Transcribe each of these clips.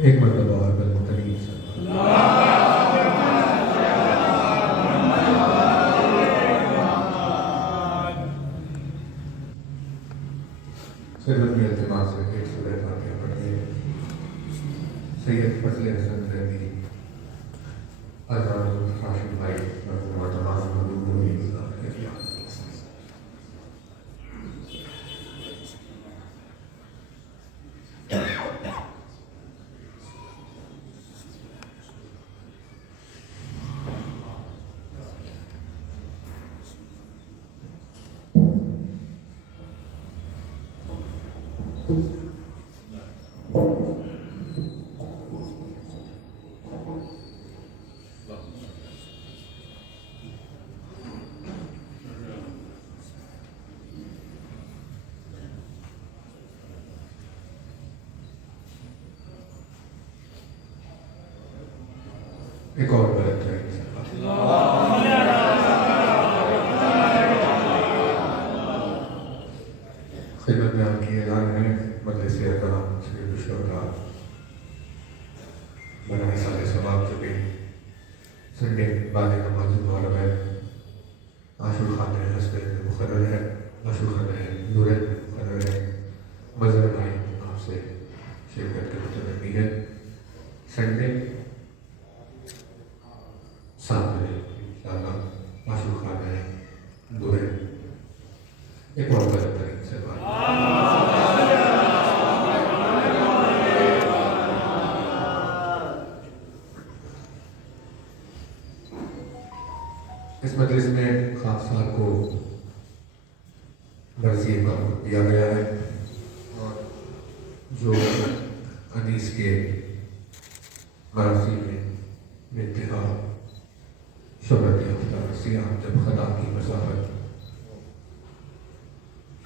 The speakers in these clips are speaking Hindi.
एक मरतबा और बदतरीन सिर्फ में अल्तमास से एक सूरह फातिहा पढ़िए। सैयद फजल हसन रैदी आज़ाद हाशिम भाई और तमाम एक और गलत है। खिदमत में आपकी ऐलान है मजलिस एहतराम सैयद शुहदा बनाए साले सवाब चुके संडे बाद नमाज मुबारक है। आशुर खान हस्बैंड मुकर्रर है, आशुर खान है नूरन मुकर्रर है। मजहर भाई आपसे शिरकत की मुतलबी है। संडे 7 बजे इंशाअल्लाह आशुर खान है नूरन। एक और गलत तरीके से बात इस मजलिस में खास साहब को मर्जी का दिया गया है और जो हदीस के मरासी में इंतहा शोहरत याफ्ता सियाह जब खदा की मसाफत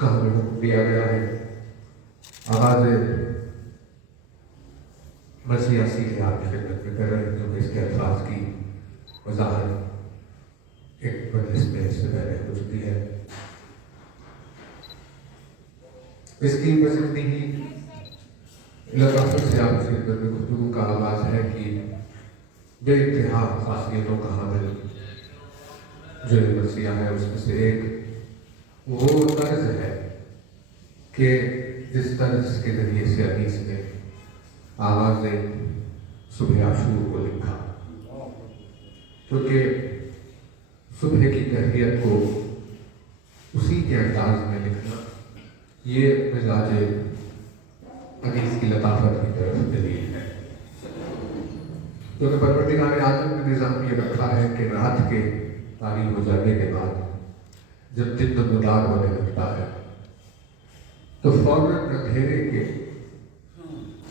का हुक्म दिया गया है। आगाज मर्सिया सीधे आपकी खिदमत में कर रहे हैं क्योंकि इसके अल्फाज की वजाहत एक मजलिस में इससे पहले हो चुकी है। इसकी बस ही लताफत से आपकी खिदमत में गुफ्तगू का आगाज है कि बेइंतहा खासियतों का हामिल जो मर्सिया है उसमें से एक वो तर्ज है कि जिस तर्ज के जरिए से हदीस ने आगाज सुबह आशूर को लिखा, क्योंकि सुबह की कैफियत को उसी के अंदाज में लिखना ये मिजाज हदीस की लताफत की तरफ दलील है। क्योंकि परवरदिगार आलम ने निज़ाम ये रखा है कि रात के तारीख हो जाने के बाद जब दिन नमदार होने लगता है तो फौरन अंधेरे के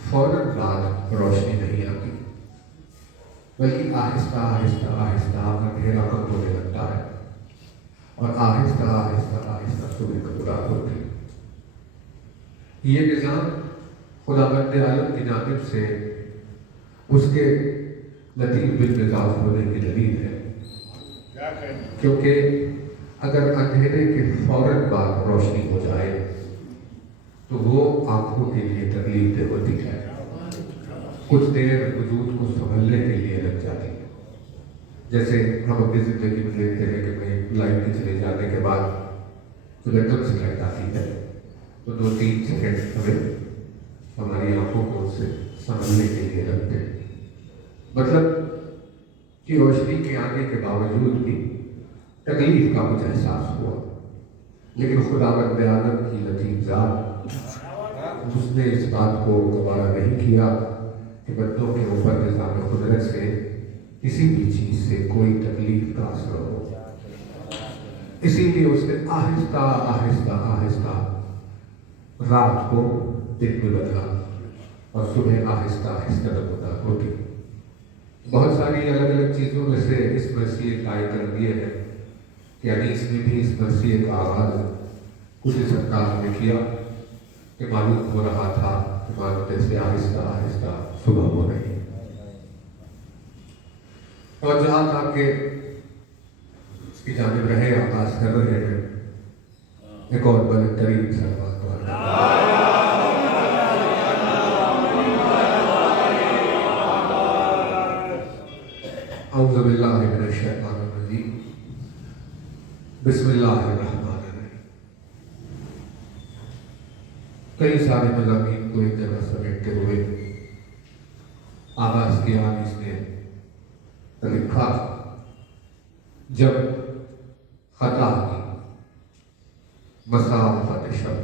फौरन बाद रोशनी नहीं आती, बल्कि आहिस्ता आहिस्ता आहिस्ता अंधेरा कम होने लगता है और आहिस्ता आहिस्ता आहिस्ता सुबह कबूरात होती है। ये निज़ाम खुदावंद आलम की जानिब से उसके लतीफ़ बिल मिजाज होने की दलील है, क्योंकि अगर अंधेरे के फौरन बाद रोशनी हो जाए तो वो आंखों के लिए तकलीफ दे होती है, कुछ देर वजूद को संभलने के लिए लग जाती है। जैसे हम अपनी जिंदगी में देखते हैं कि भाई लाइट के चले जाने के बाद तो एकदम से लाइट आती है तो 2-3 सेकंड हमें हमारी आंखों को उससे संभलने के लिए लगते हैं। मतलब कि रोशनी के आने के बावजूद भी तकलीफ का कुछ एहसास हुआ, लेकिन खुदावंद आलम की लतीफ़ ज़ात उसने इस बात को दोबारा नहीं किया कि बंदों के ऊपर निज़ाम कुदरत से किसी भी चीज़ से कोई तकलीफ का असर हो। इसीलिए उसने आहिस्ता आहिस्ता आहिस्ता रात को दिन में बदला और सुबह आहिस्ता आहिस्ता होती। बहुत सारी अलग अलग चीज़ों में से इस मसीह का आयतन ये है कि हदीस में भी इस मसीह का आगाज कुछ इस अंदाज में किया कि मालूम हो रहा था कि मानो जैसे आहिस्ता आहिस्ता सुबह हो रही है। और जहाँ था कि इसकी जानिब रहे आगाज कर रहे हैं एक और बदतरीन सलवात कई सारे मज़ामीन को एक जगह समेटते हुए आगाज किया इसने लिखा, जब खता की मसाफत शब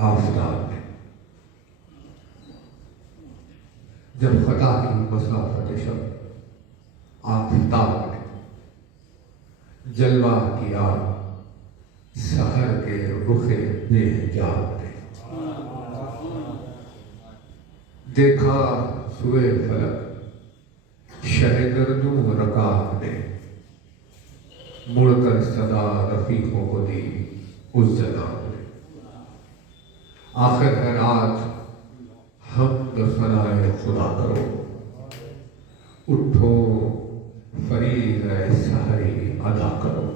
आफताब में, जब खता की मसाफत शब आफताब में जलवा किया सहर के रुखे बेहिजाब ने, देखा सुए फलक शहगर्दों रकाब ने, मुड़कर सदा रफीकों को दी उस जनाब ने। आखिर है रात हमद सनाए खुदा करो, उठो फरीज़ सहरी अदा करो।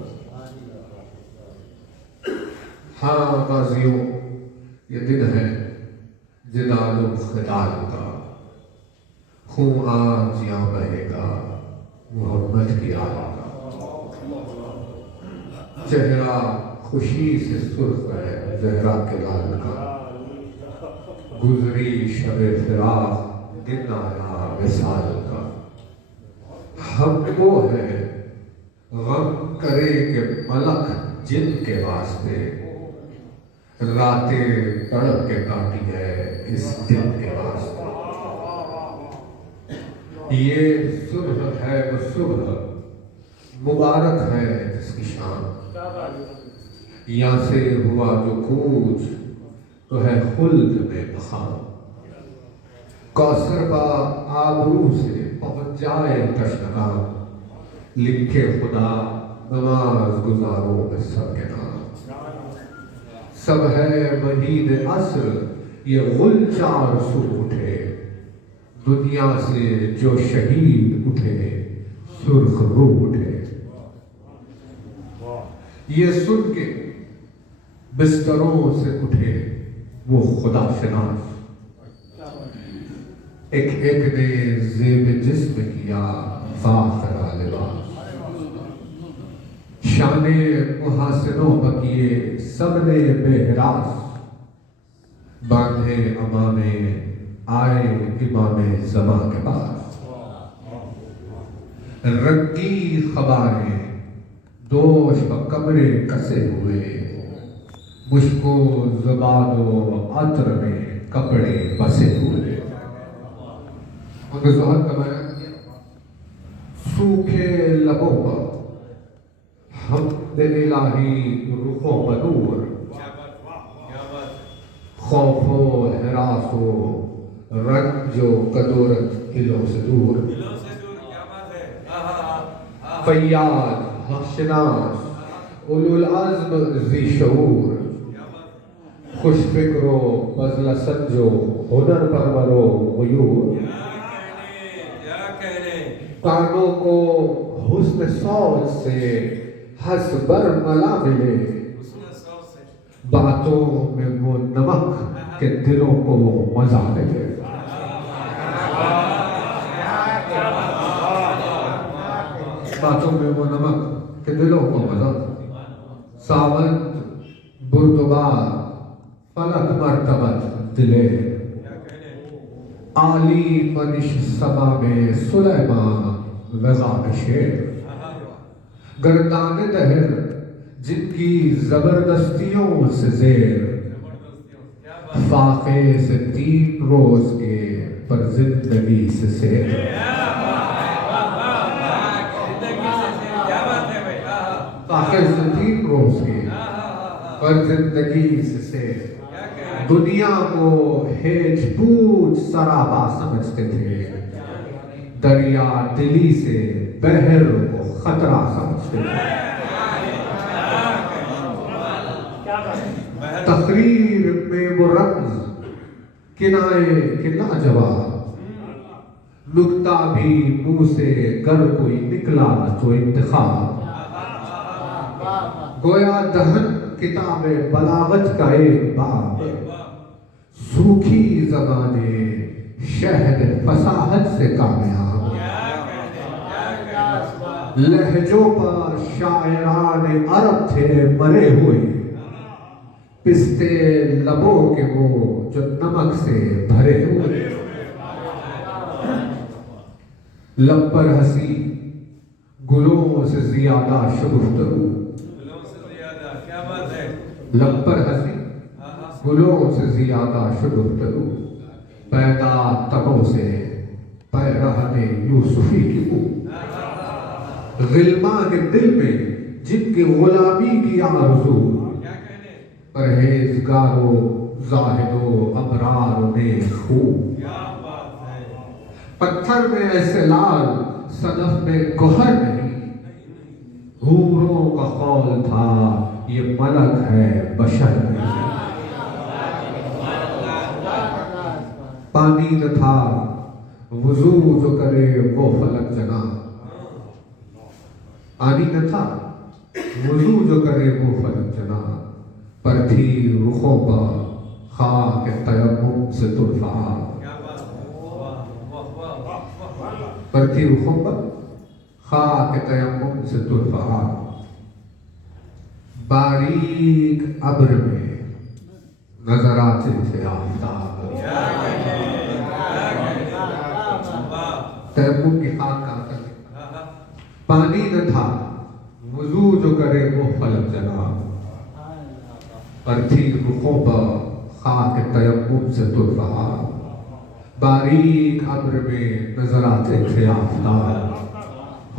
हाँ गाजियों, ये दिन है जिदाल खिदाल का, खून आज यहाँ बहेगा मोहब्बत की आग का। चेहरा खुशी से सुर्ख है जहरा के लाल का, गुजरी शबे फिराक दिन आया विसाल का। हमको है गम करे के मलक जिन के वास्ते, रातें तड़प के काटी है इस दिन के वास्ते। ये सुबह है वो सुबह, मुबारक है जिसकी शान, यहाँ से हुआ जो कूच तो है खुल्द में बखान। कौसर बा आबरू से पहुंच जाए तशनगाम, लिखे खुदा नमाज गुजारों में सबके नाम। सब है वहीद असर ये गुलजार सू उठे, दुनिया से जो शहीद उठे सुर्ख रू उठे। ये सुन के बिस्तरों से उठे वो खुदा शनास, एक एक ने ज़ेब जिस्म किया फाखरा लिबास। शाने मुहासिनों बकिए सबने बेहरास, बांधे अमामे आए इमामे ज़मा के पास। रंगी खबारें दोष व कमरे कसे हुए, मुश्को ज़ुबानो अत्र में कपड़े बसे हुए। उनके ज़ोहर का बयान किया, सूखे लबों पर हम इलाही रुखों बदूर, खौफो हरासो रंजो कदोरत दिलों से दूर। फैयाद हशनास उलुल अज़्म ज़ी शऊर, खुश फिक्रो बज़ल संजो हुनर परवरो गयूर। कानों को हुस्न सौज से हसबर मला मिले, बातों में वो नमक के दिलों को मजा मिले। बातों में वो नमक के दिलों को मजा। सावंत बुर्दुबार फलक मर्तबत दिले, आली मनिश समा में सुलेमान रज़ा में शेर। गर्दान दहर जिनकी जबरदस्तियों से जेर, फाके से 3 रोज के पर जिंदगी से शेर। फाके से 3 रोज के पर जिंदगी से शेर। दुनिया को हेज पूछ सराबा समझते थे, दरिया दिली से बहर को खतरा समझते थे। तकरीर में वो रम्ज किनाए के लाजवाब, नुक्ता भी मुंह से गर कोई निकला तो इंतखाब। गोया दहन किताबे बलागत का एक बाब, सूखी ज़बाने शहद फसाहत से कामयाब। लहजों पर शायरान अरब थे मरे हुए, पिसते लबों के वो जो नमक से भरे हुए, लब पर हंसी गुलों से ज्यादा शुगुफ्तगू, क्या बात है। लब पर हंसी गुलों से ज्यादा शुगुफ्तगू, पैदा तबों से पैरहने यूसुफी की वो, गिल्मा के दिल में जिनकी गुलामी की आरज़ू, परहेज़गारों ज़ाहिदों अबरारों ने खूब, पत्थर में ऐसे लाल सदफ में गोहर नहीं, हूरों का कौल था ये मलक है बशर नहीं, पानी न था वुजू जो करे वो फलक जना, पानी न था वुजू जो करे वो फलक जना, पर थी रुखों पर खाक तयम्मुम से तुरफा, पर थी रुखों पर खाक तयम्मुम से तुरफा, बारीक अब्र में नजर आते थे आफताब, तयम्मुम की खाक का असर, पानी न था वुजू जो करे वो फलक जना, पर थी रुखों पर खाक तयम्मुम से तुरफा, बारीक अब्र में नजर आते थे आफताब,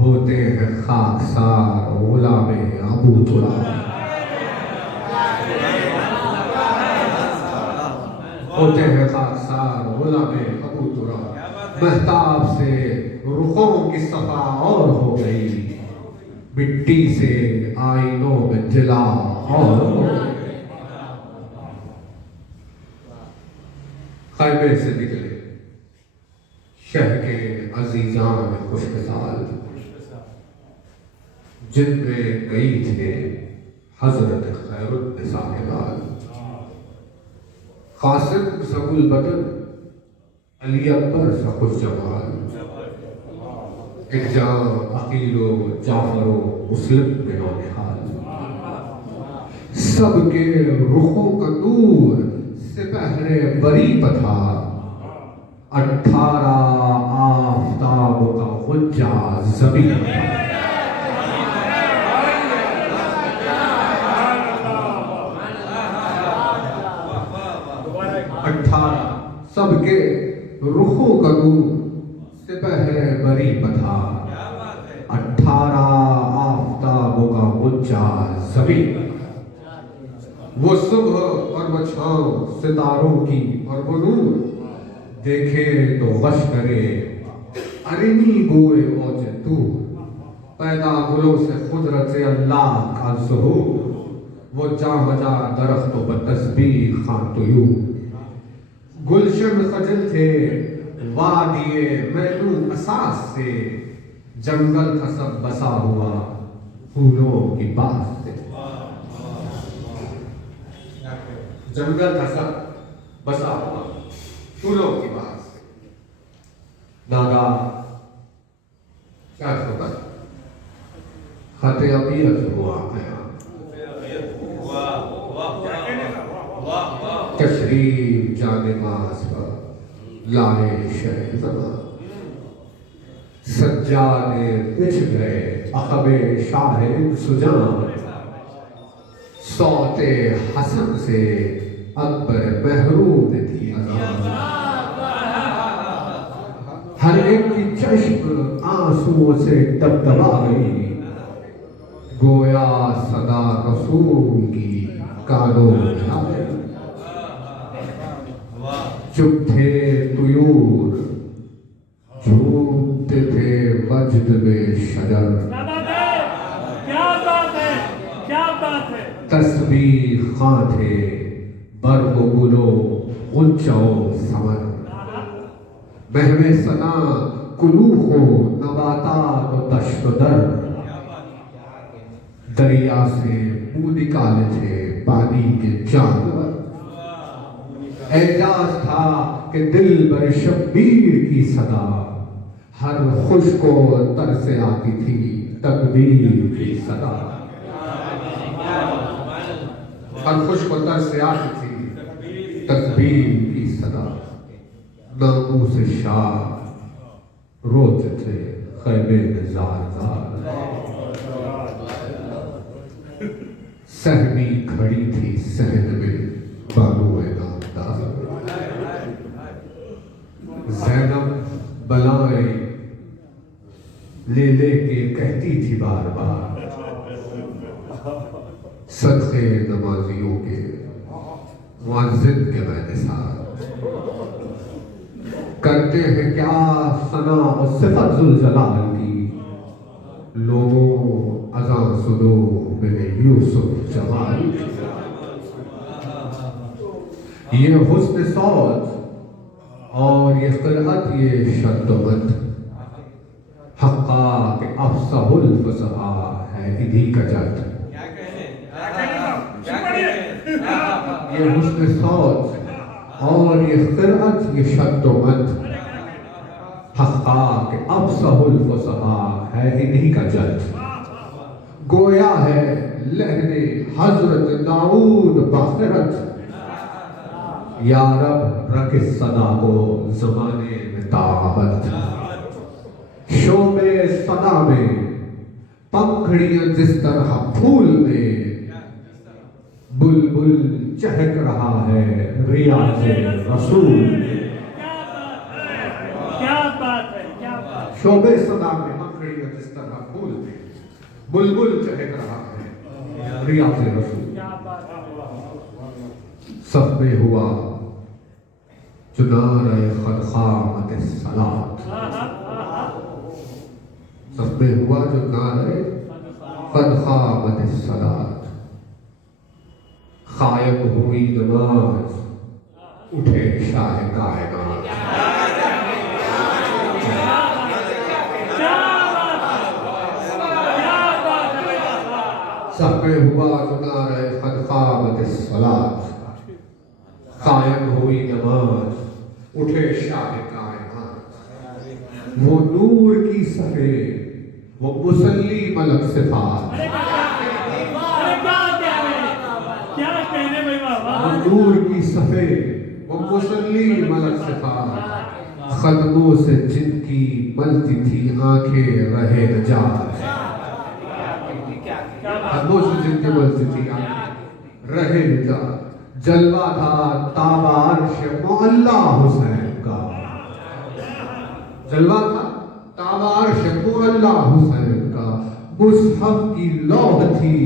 होते हैं खाकसार गुलामे अबू तुराब, होते हैं खाकसार गुलामे अबू तुराब, महताब से रुखों की सफा और हो गई, मिट्टी से आईनों में जला और हो गई, खैमे से निकले शहर के अजीजान खुशमिसाल, जिनमें कई थे हजरत खैरुन्निसा हिलाल, कासिम सकुल बदन अली अकबर सकुल जमाल, इकजाम अकीलो जाफरो मुस्लिम बिनो निहाल, सबके रुखों का नूर सिपहरे बरी पथा, 18 आफताब का गुज्जा ज़मीन था, 18 सबके रुखों का नूर सिपहरे बरी पथा, 18 आफताबों का गुज्जा ज़मीन, वो सुबह और वो छाँव सितारों की और वो नूर, देखे तो गश करे अरिनी गोए औजे तू, पैदा गुलों से कुदरत अल्लाह का ज़ुहूर, वो जामजा दरख्तों पर तस्बीह खां तुयू, गुलशन खजल थे वादिए मैनू असास से, जंगल का सब बसा हुआ फूलों की बात से, जंगल का सब बसा हुआ फूलों की बात से, नागा क्या होगा खते अबियत हुआ गया, तशरीफ जाने मास पर लाए शहज़दा, सज्जादे बिछ गए अखबे शाहिद सुजान, सौते हसन से अकबर महरूद थी अज़ान, हर एक की चश्म आंसुओं से दबदबा गई, गोया सदा रसूल की कानों में आ गई, चुप थे तुयूर झूमते थे वज्द में शजर, क्या बात है, क्या बात है, तस्बीह खां थे बर्फ गुलो गुंचो समर, महवे सना कुलूखो नबातात व दश्तदर, दरिया से मुंह निकाले थे पानी के जानवर, एजाज था कि दिल बर शब्बीर की सदा, हर खुश को तर से आती थी तकदीर की सदा, हर खुशबतर से आती थी तकबीर की सदा। नामों से शाह रोते थे खैमे में ज़ार सहमी खड़ी थी सहन में बानो नामदार। ज़ैनब बलाए ले के कहती थी बार बार सदक़े नमाजियों के मुअज़्ज़िन के मैंने साथ करते हैं क्या सना और सिफत जुल जलाल की। लोगों अज़ान सुनो मेरे यूसुफ जमाल। ये हुस्न सौत और ये क़िराअत ये शद्दमत हक़्क़ा के अफ़सहुल फ़सहा है इन्हीं का जद। ये हुस्न सौत और ये क़िराअत ये शद्दमत हक़्क़ा के अफ़सहुल फ़सहा है इन्हीं का जद। गोया है लहने हज़रत दाऊद बाखिरत। या रब रख सदा को ज़माने में ताबत। शोबे सदा में पंखड़ियां जिस तरह फूल में बुलबुल चहक रहा है रियाज़े रसूल। क्या बात है, क्या बात। शोबे सदा में पंखड़ियां जिस तरह फूल में बुलबुल चहक रहा है रियाज़े रसूल। सब में हुआ चुनार खदखामत सलात। सब में हुआ चुनार खदखामत सलात। खायब हुई नमाज उठे शाह कायनात। सब में हुआ चुनार खदखामत सलात। कायम हुई नमाज उठे शाह कायनात। वो नूर की सफेद वो मुसल्ली मलक सिफात। वो नूर की सफेद वो मुसल्ली मलक सिफात। कदमों से जिनकी मलती थी आंखें रहे नजात। कदमों से जिनकी मलती थी आंखें रहे नजात। जलवा था ताबा अर्श मुअल्ला हुसैन का। जलवा था ताबा अर्श मुअल्ला हुसैन का। मुसहफ की लौह थी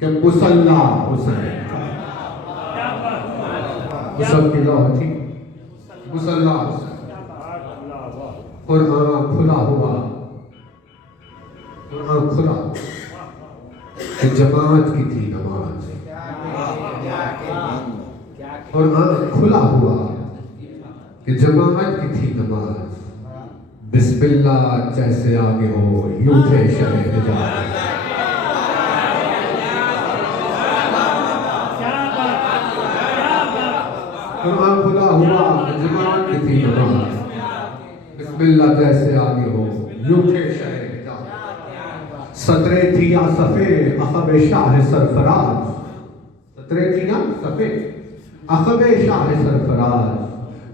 कि मुसल्ला हुसैन का। मुसहफ की लौह थी मुसल्ला हुसैन। कुरान खुला हुआ कुरान खुला कि जमात की थी नमाज। कुरान खुला हुआ कि जमात की थी नमाज। बिस्मिल्लाह जैसे आगे हो यूं थे शहे हिजाज। कुरान खुला हुआ कि जमात की थी नमाज। बिस्मिल्लाह जैसे आगे हो यूं थे शहे हिजाज। सतरे थी या सफे अखब शाह सरफराज। सतरे थी या सफे अखबे शाह सरफराज।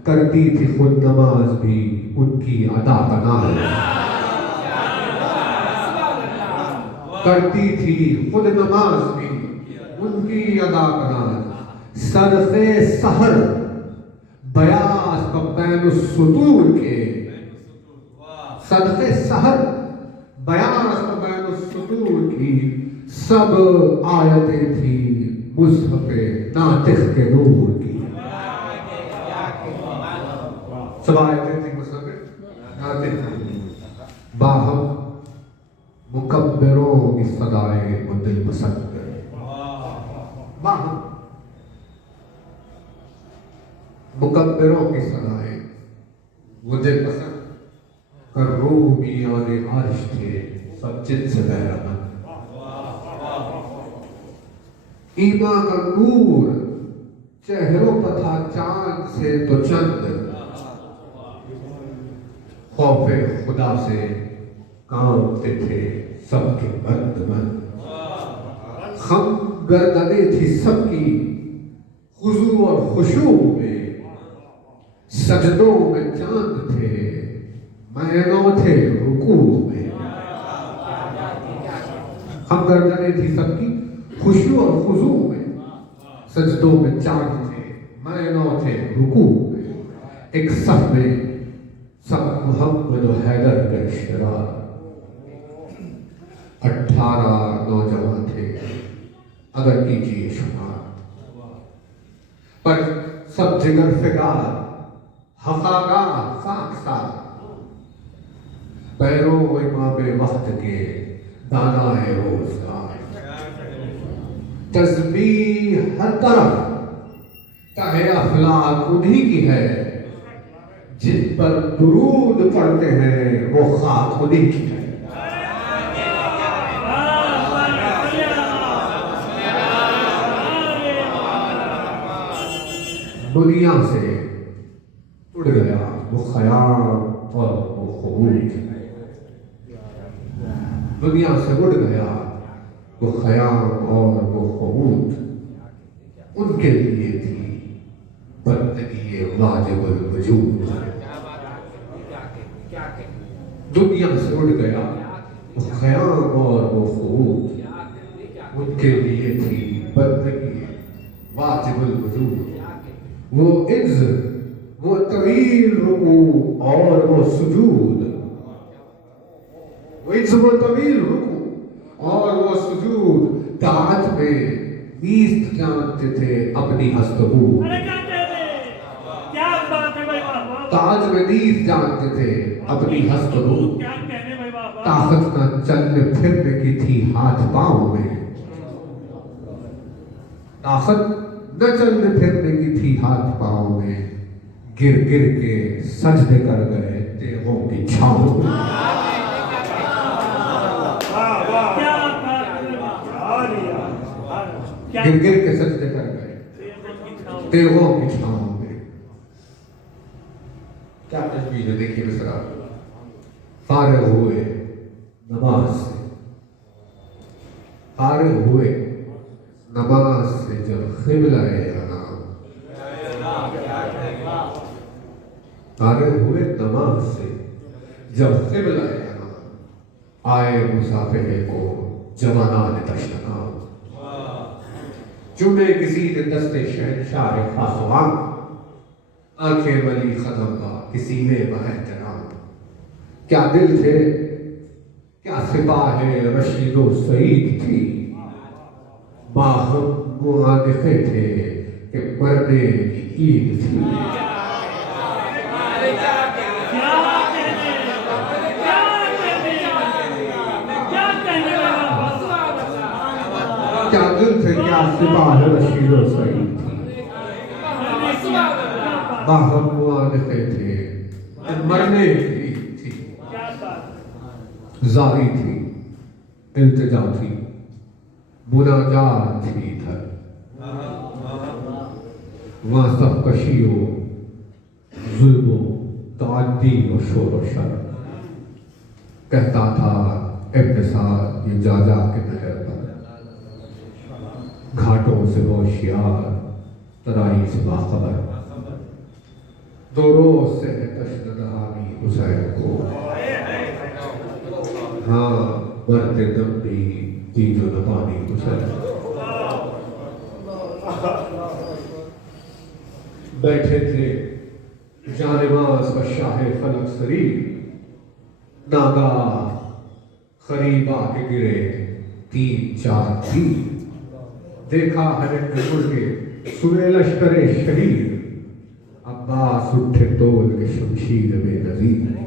करती थी खुद नमाज भी उनकी अदा का नाज। करती थी खुद नमाज भी उनकी अदा का नाज। सरसे सहर बयास बैन सुतूर के। सदक़े सहर बयास बैन सुतूर की सब आयतें थी मुसहफ़े नातिक़ के नूर की। सब आयतें थी मुसहफ़े नातिक़। बाहम मुकब्बिरों की सदाए वो दिल मुसब्बिर। बाहम मुकब्बिरों की सदाए वो दिल पसंद। कर रूह भी याने आरिश थे सब चित से बहरमंद। ईमा का नूर चेहरों पर था चांद से तो चंद। खौफे खुदा से कांपते थे सबके बंद बंद। हम गर्दनें थी सबकी खुजू और खुशू में, सजदों में चांद थे, मैनों थे रुकू में। हम गर्दनें थी सबकी खुशू और खुजू में, सजदों में चांद थे, मैनों थे रुकू में। एक सफ में सब मोहम्मद और हैदर के शरार, 18 नौजवान थे अगर कीजिए शुमार। पर सब जिगर फिगार हफागा साक्सा, पैरों इमाम वक्त के दाना है रोजगार। तस्बीह हर तरफ चाहे अफलाक उन्हीं की है, जिन पर दुरूद पढ़ते हैं वो खाक उन्हीं की है। दुनिया से उड़ गया वो ख्याल और वो ख्वाब, दुनिया से उड़ गया वो ख्याल और वो ख्वाब। उनके लिए थी बंदगी वाजिबुल वजूद। दुनिया से उड़ गया वो ख्याल और वो ख्वाब, उनके लिए थी बंदगी वाजिबुल वजूद। वो इज्जत, वो तवील रुकू और वो सुजूद, वो इज्जत, वो तवील रुकू और वो सुजूद। ताज में नीस्त जानते थे अपनी हस्तबूद, क्या बात है भाई बाबा। ताज में नीस्त जानते थे अपनी हस्तबूद। क्या कहने भाई बाबा। ताकत न चलने फिरने की थी हाथ पांव में, ताकत न चलने फिरने की थी हाथ पांव में। गिर गिर के सजदे कर गए देहों की छांव में। क्या बात है। गिर गिर के सजदे कर गए देहों की छांव में। क्या तस्वीर है देखिए मिसरा। फारिग हुए नमाज से, फारिग हुए नमाज से जब क़िबला अनाम, फारिग हुए नमाज से जब क़िबला अनाम, आए मुसाफिर को जमानान तशनाम। चुने किसी ने दस्ते शहंशाह खासवान, आंखें वली खदम्बा किसी में बहतराम। क्या दिल थे, क्या सिपाह रशीदो सईद थी, बाहम मुआनिफे थे कि मरने की ईद थी। क्या दिल थे, क्या सिपाह रशीदो सईद थी, बाहम मुआनिफे थे कि मरने की ईद थी। जारी थी, इल्तिजा थी, मुनाजात थी इधर। वहाँ सब कशी हो, जुल्म, ताअद्दी और शोर और शर। कहता था इब्न साद ये जा जा के नहर पर, घाटों से होशियार तराई से बाखबर। दो रोज से है तश्न दहानी हुसैन को, हाँ मरते दम भी तीजो न पानी हुसैन। बैठे थे जानिबाज का शाह फलक शरीफ, नागा खरीबा के गिरे 3-4 तीर। देखा हरक मुड़ के सुने लश्करे शरीर, अब्बास उठे तोल के शमशीर बेनज़ीर।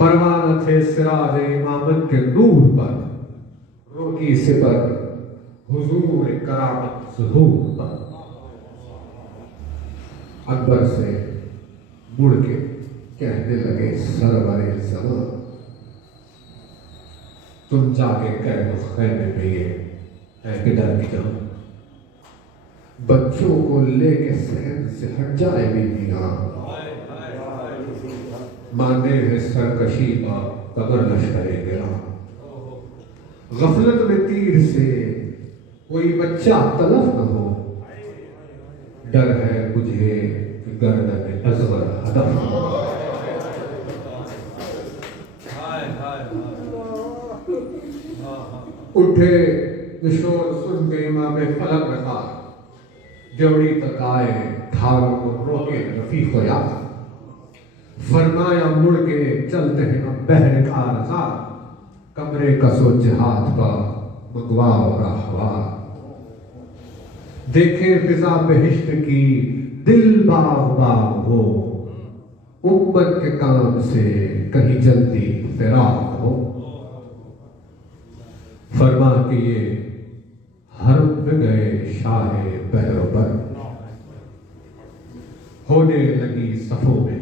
परवान थे सिराज इमामत के नूर पर, रोकी सिपर हुजूर करामत ज़हूर पर। अकबर से मुड़ के कहने लगे सरवरे ज़मां, तुम जाके कह दो खैमे में ये है कि डर की जान। बच्चों को लेके सहन से हट जाए बीवियां, माने है सरकशी का कबर लश्करे गिरा। गफलत में तीर से कोई बच्चा तलफ न हो, डर है मुझे कि गर्दन अजगर हदफ हो। उठे किशोर सुन के इमाम फलक में कहा, जवड़ी तक आए ठाल को रोके रफीक हो या, फरमाया मुड़ के चलते हैं अब बहर का रजा, कमरे का सोच हाथ का मंगवाओ राहवा। देखे फिजा बहिश्त की दिल बाग बाग हो, उम्मत के काम से कहीं जल्दी फिराक हो। फरमा कि ये हरम में गए शाहे बहरोबर, होने लगी सफों में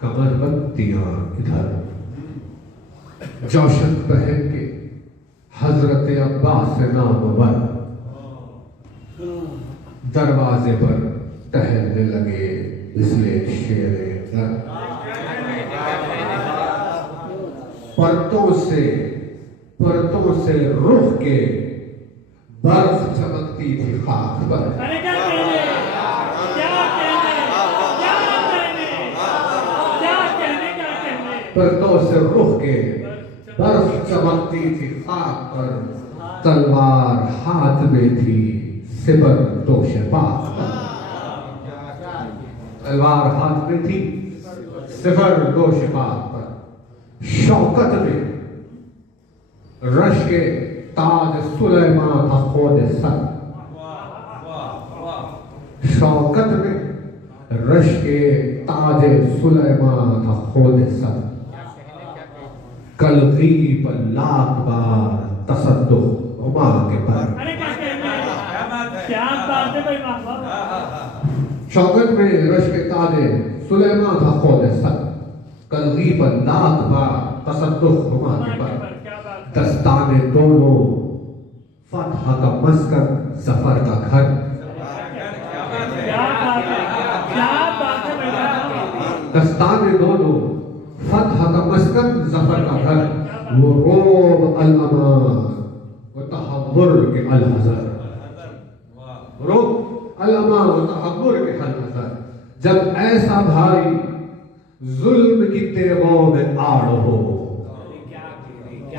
कमरबंदियां इधर। जौशन पहन के हजरत अब्बास नामवर दरवाजे पर टहलने लगे इसलिए शेरे दर। परतों से रुख के बर्फ चमकती थी खाक पर। अरे क्या कहने, क्या कहने, क्या कहने, क्या कहने, क्या कहने। परतों से रुख के बर्फ चमकती थी खाक पर, तलवार हाथ में थी सिबर दोष पाक पर। तलवार हाथ में थी सिबर दोष पाक पर। शौकत में रश के ताज सुलेमान था खोद सर। शौकत में रश के ताज सुलेमान था खोद सर। कलगी पर लाख बार तसद्दुक़ उमा के पर। अरे क्या कहने, क्या बात है भाई, वाह वाह। शौकत में रश के ताज सुलेमान था खोद सर। कलगी पर लाख बार तसद्दुक़ उमा के पर। दस्ताने दोनों फतह का मस्कन सफर का घर। दस्ताने दोनों फतह का मस्कन सफर का घर। वो रोब अल अमान व तहव्वुर के अल हज़र। रोब अल अमान व तहव्वुर के अल हज़र। जब ऐसा भाई जुल्म की तेगों में आड़ हो,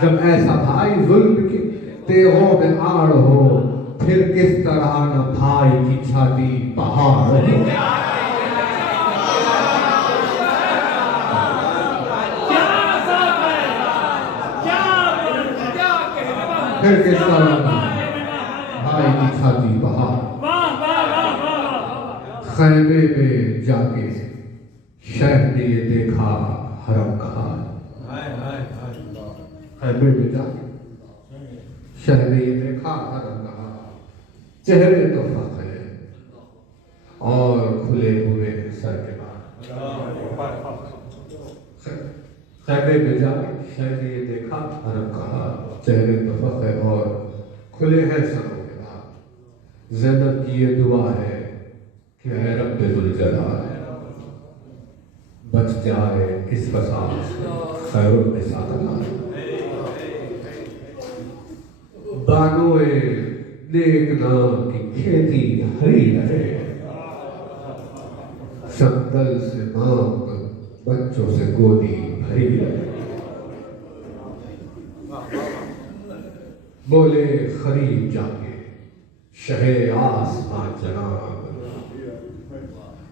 जब ऐसा भाई जुल्म की तेगों में आड़ हो, फिर किस तरह न भाई की छाती पहाड़ हो। फिर किस तरह भाई की छाती पहाड़। खैमे में जाके शहर ने ये देखा हरम का हाल। खैमे में जाके शहर ने ये देखा हरम का हाल। चेहरे तो फख है और खुले हुए सर के बाल। खैमे में जाके शहर ने ये देखा हरम का हाल। चेहरे तो फख है और खुले हैं सरों के बाल। ज़ैनब की ये दुआ है कि है रब्बे जुल जलाल, बच जाए इस फसाद से खैरुल निसा तलाल। बानोए नेक नाम की खेती हरी रहे, संदल से मांग बच्चों से गोदी भरी रहे। बोले खरीब जाके शहे आसमां जनाब,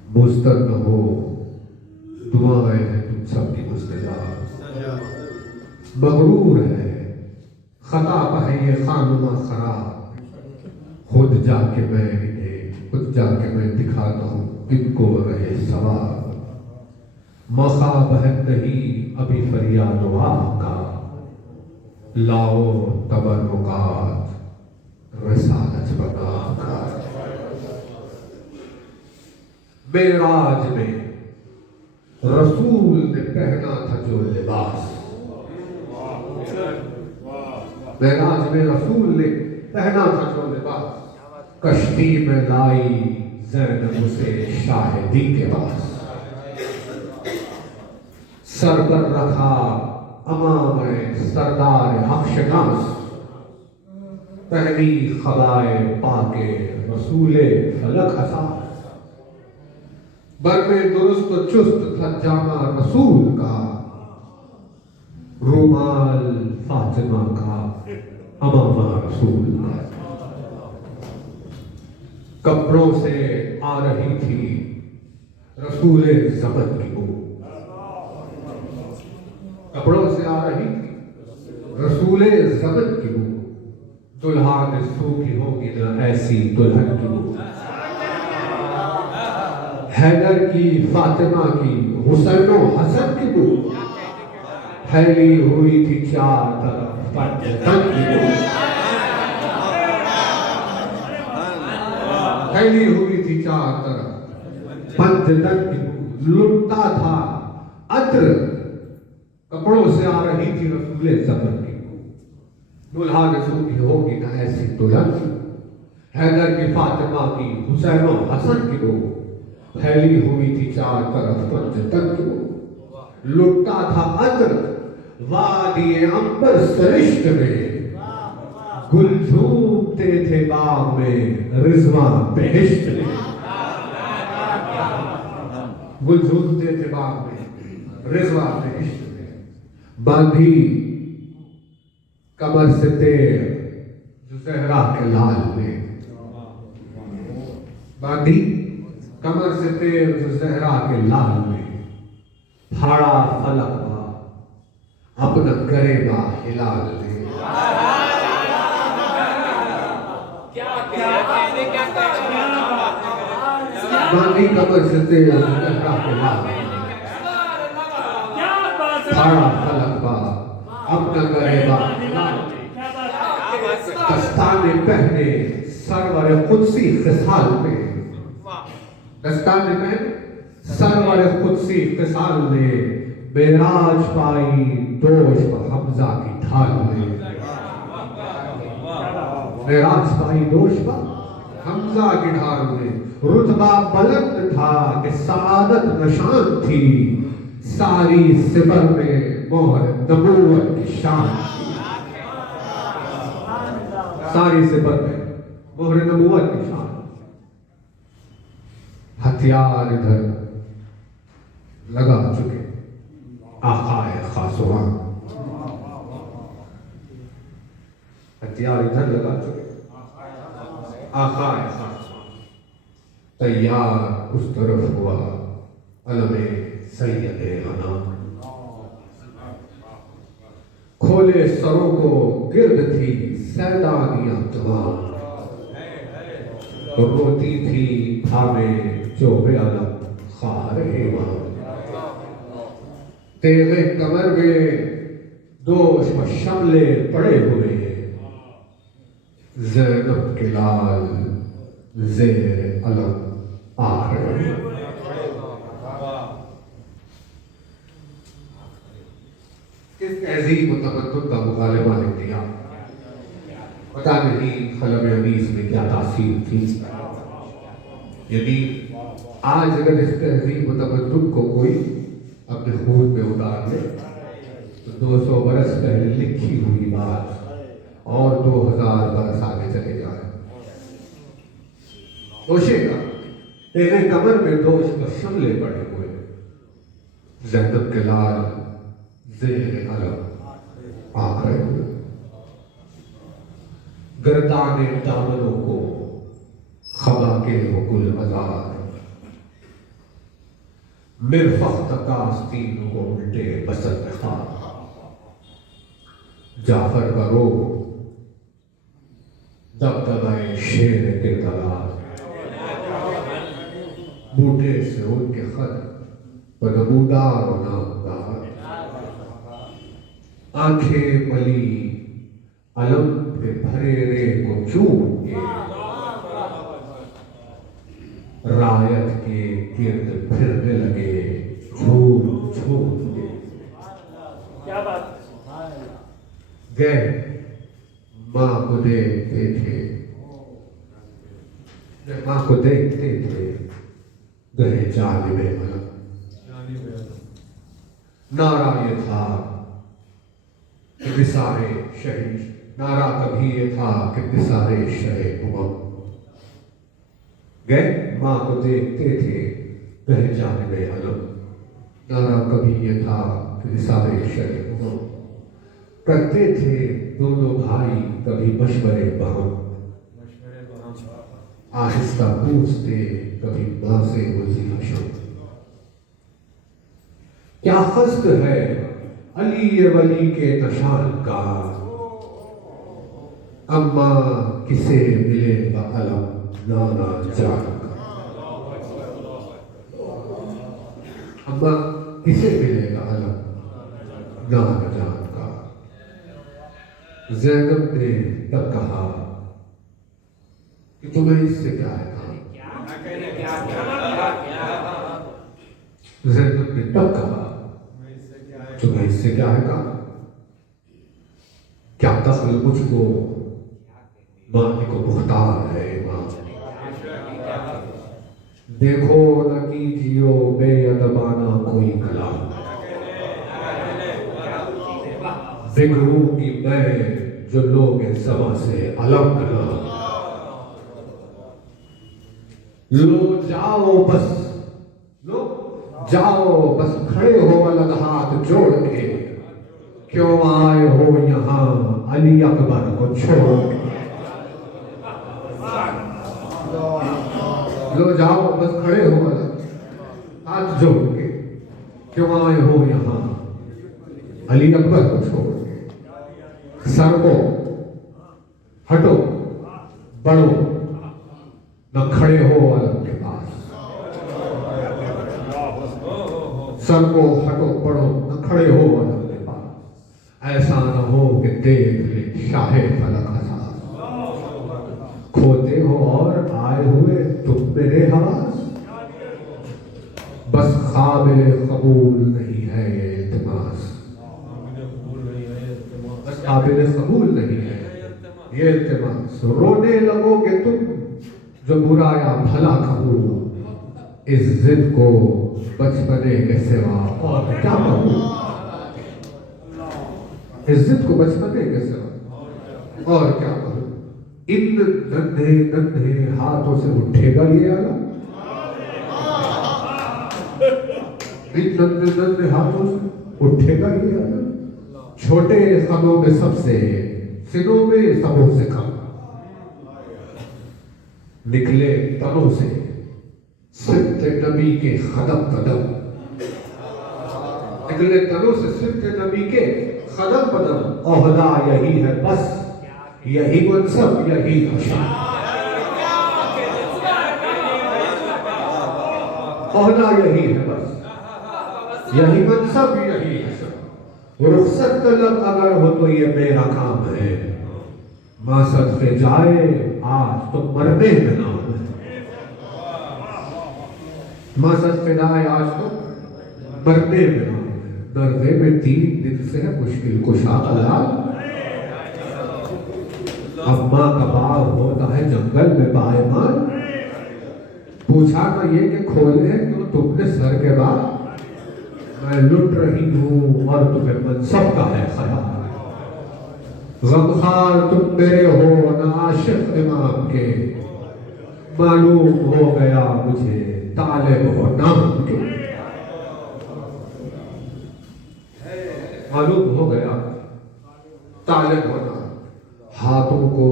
मुस्तद हो दुआएं हैं तुम सबकी मुस्तजाब। मगरूर है खता है ये खानुमा खराब, खुद जाके मैं दिखाता हूँ इनको रहे सवाब। मखाब है नहीं अभी फरियाद वाह का, लाओ तबर्रुकात रिसालत बना का। मेराज में रसूल ने पहना था जो लिबास, मेराज में रसूल ने पहना था जो लिबास, कश्ती में लाई ज़ैनब उसे शाहिदी के पास। सर पर रखा अमाम सरदार अक्षनास, पहली खलाए पाके रसूले फलक हसा, बर में दुरुस्त चुस्त था जामा रसूल का, रुमाल फातिमा का अमामा रसूल का। कपड़ों से आ रही थी रसूले ज़मन की बू, कपड़ों से आ रही थी रसूले ज़मन की बू, दुल्हा ने सूखी होगी न ऐसी दुल्हन की बू। हैदर की फातिमा की हुसैन और हसन की बू, फैली हुई थी चार तरफ पंजतन की बू, फैली हुई थी चार तरफ पंजतन की बू। लुटता था अत्र, कपड़ों से आ रही थी रसूले ज़मन की बू, दुल्हा ने सूखी होगी न ऐसी दुल्हन की। हैदर की फातिमा की हुसैन और हसन की बू, फैली हुई थी चार तरफ पंजतन की बू। लुटता था अत्र वादिए अंबर सरिश्त में, गुल झूमते थे बाग में रिजवां बेहिश्त में, गुल झूमते थे बाग में रिजवां बेहिश्त में। बांधी कमर से तेर जो ज़हरा के लाल में, बांधी कमर से तेर जो ज़हरा के लाल में, फाड़ा फलक अपना गरेबा हिलाल में। बांधी कमर से तेर जो ज़हरा के लाल में, फाड़ा फलक अपना गरेबा हिलाल में। दस्ताने पहने सरवर कुदसी खिसाल में, दस्ताने पहने सरवर कुदसी खिसाल में, मेराज पाई दोष पर हमजा की ढाल में, मेराज पाई दोष पर हमजा की ढाल में। रुतबा बुलंद था कि सआदत नशान थी, सारी सिबर में मोहर नबूवत की शान थी, सारी सिबर में मोहर नबूवत की शान। हथियार इधर लगा चुके आकाए खासवां, हथियार इधर लगा चुके आकाए खासवां। तैयार उस तरफ हुआ अलमे सैयदे गनाम, खोले सरों को गिर्द थी सैदानियां तमाम, रोती थी थामे जो बेअलम खार हेवां। तेरे कमर में दोष व शमले पड़े हुए, ज़ैनब के लाल ज़ेर अलम आ रहे। किस तहजीब व तमद्दुन का मुकालमा ने दिया, पता नहीं क़लम अनीस में क्या तासीर थी। यदि आज अगर इस तहजीब व तमद्दुन को कोई अपने खून में उतार ले तो 200 बरस पहले लिखी हुई बात और 2000 बरस आगे चले जाए। सोचेगा तेरे कमर में दोष पर शमले पड़े हुए, ज़ैनब के लाल ज़ेर अलम आ रहे हुए, गर्दाने दामनों को खबा के वो गुल बाजार, मिरफख्त का आस्तीन को उल्टे बसंत खार। जाफर का रो दबदबाए शेर के दलाल, बूटे से उनके खत बदबूदार और नामदार, आंखें मली अलम पे भरे रे को चूम के, रायत के गिर्द फिरने लगे झूम झूम के। क्या बात गए माँ को देखते थे, माँ को देखते थे गए जानिबे अलम। नारा ये था कि विसारे शहीद नारा कभी ये था कि निसारे शहे उमम गए माँ को देखते थे बह जाने में अलम। नारा कभी ये था कि निसारे शहे उमम करते थे दोनों भाई कभी मशवरे बहम। आहिस्ता पूछते कभी माँ से वजी हशम। क्या क़स्द है अली ये वली के नशान का, अम्मा किसे मिलेगा अलम नाना जान का। अम्मा किसे मिलेगा अलम नाना जान का। ज़ैनब ने तब कहा कि तुम्हें इससे क्या है काम। ज़ैनब ने तब कहा तुम्हें इससे क्या है काम। क्या दखल मुझको माने को मुख्तार है माँ। देखो न कीजियो बेअदबाना कोई कलाम। बिगड़ूंगी मैं जो लोग समा से अलग कलाम। लो जाओ बस लो जाओ बस खड़े हो अलग हाथ जोड़ के। क्यों आए हो यहाँ अली अकबर को छोड़ के। लो जाओ बस खड़े हो अलग हाथ जोड़ के। क्यों आए हो यहाँ अली अकबर को छोड़ के। सर को हटो बढ़ो न खड़े हो अलग के पास। सर को हटो पढ़ो न खड़े हो अलग के पास। ऐसा न हो कि देख ले शाहे फलक हसास। खोते हो और आए हुए तुम मेरे हवास। बस काबिल कबूल नहीं है ये इल्तिमास। बस काबिल कबूल नहीं है ये इल्तिमास। रोने लगोगे तुम जो बुरा या भला कहूँ। इस जिद को बचपने के सिवा और क्या कहूँ। इस जिद को बचपने के सिवा और क्या कहूँ। इन नन्हे नन्हे हाथों से उठेगा ये आला। इन नन्हे नन्हे हाथों से उठेगा ये आला। छोटे सबों में सबसे सिनों में सबों से कम। निकले तनों से सिद्ध नबी के कदम कदम। निकले तनों से सिद्ध नबी के कदम कदम। ओहदा यही है बस यही मनसब यही हशम। ओहदा यही है बस यही मनसब यही हशम। रुखसत तलब अगर हो तो ये मेरा काम है। माँ सदके जाए आज तो मरने में नाम है। माँ सदके जाए आज तो मरने में नाम है। दर्दे में 3 दिन से है मुश्किल कुशा अल्लाह। अम्मा का बाग होता है जंगल में पायमान। पूछा तो ये कि खोले क्यों तुमने सर के बाद। मैं लुट रही हूँ और तुम्हें मनसब का है ख्याल। गमखार तुम मेरे हो न आशिक इमाम के। मालूम हो गया मुझे तालिब हो नाम के। मालूम हो गया तालिब हो नाम। हाथों को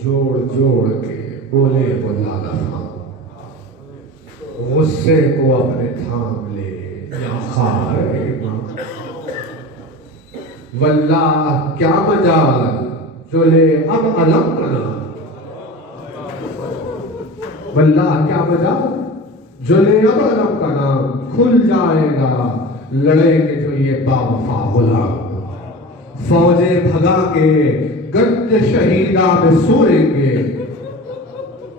जोड़ जोड़ के बोले वो लाला थाम। गुस्से को अपने थाम ले या खार इमाम। वल्लाह क्या मजाल जो ले अब अलम का नाम। वल्लाह क्या मजाल जो ले अब अलम का नाम। खुल जाएगा लड़ेंगे जो ये बावफा गुलाम। फौजे भगा के गंज शहीदा में सोएंगे।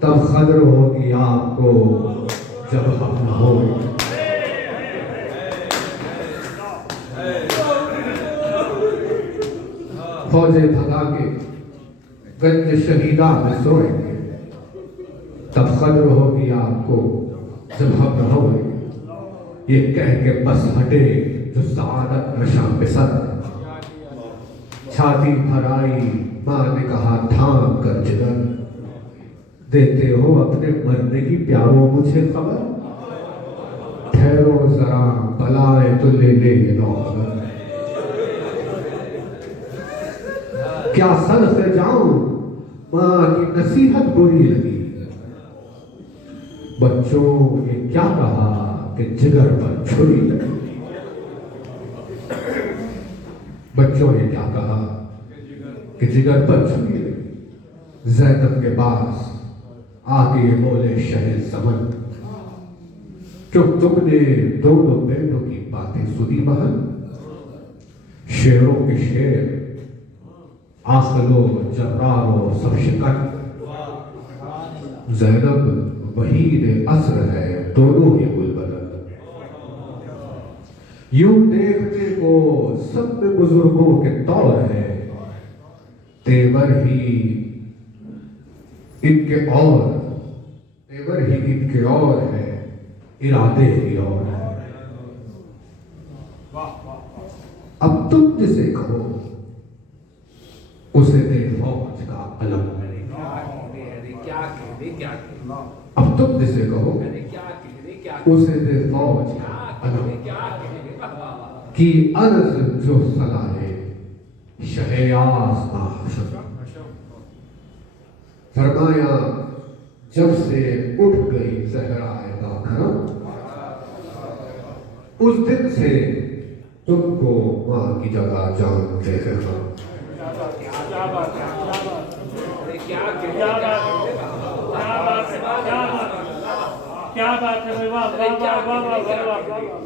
तब खदर होगी आपको जब हम न होंगे। फौजे भगा के गंज शहीदा में सोएंगे। तब खदर होगी आपको जब हम न होंगे। ये कह के बस हटे जो सादत नशा पे सर। छाती भराई, माँ ने कहा थाम कर जिगर, देते हो अपने मरने की प्यारो मुझे खबर, ठहरो जरा बलाए तो ले ले ये खबर, क्या सर से जाऊं माँ की नसीहत बुरी लगी, बच्चों ये क्या कहा कि जिगर पर छुरी लगी, बच्चों ने क्या कहा कि जिगर पर छुरी लगी। ज़ैनब के पास आगे बोले शहे समन, चुप तुमने दोनों बेटों की बातें सुनी बहन, शेरों के शेर आखलो जर्रारो सब शिकन, ज़ैनब वहीद असर है दोनों ही गुलबदन, यूं देखने को सब में बुजुर्गों के तौर है, तेवर ही इनके और है, इरादे ही और है। अब तुम जिसे कहो उसे दे फौज का अलम, अब तुम जिसे कहो उसे दे फौज का अलम, की अर्ज जो सलाहे शहयास फरमाया, जब से उठ गई ज़हराए बाखरम, उस दिन से तुमको माँ की जगह जानते हैं हम। क्या बात है,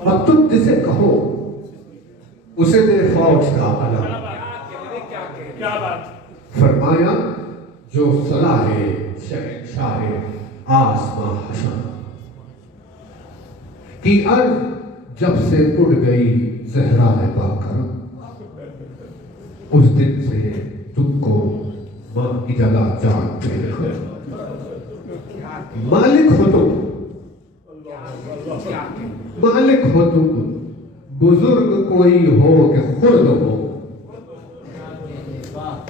अब तुम जिसे कहो उसे दे फौज का अलम, क्या बात, फरमाया जो सलाहे शहंशाहे आसमां हशम, की अर्ज जब से उड़ गई ज़हरा है बाकरम, उस दिन से तुमको मां की जगह जानते हो। मालिक हो तुम, मालिक हो तुम, बुजुर्ग कोई हो कि खुर्द हो,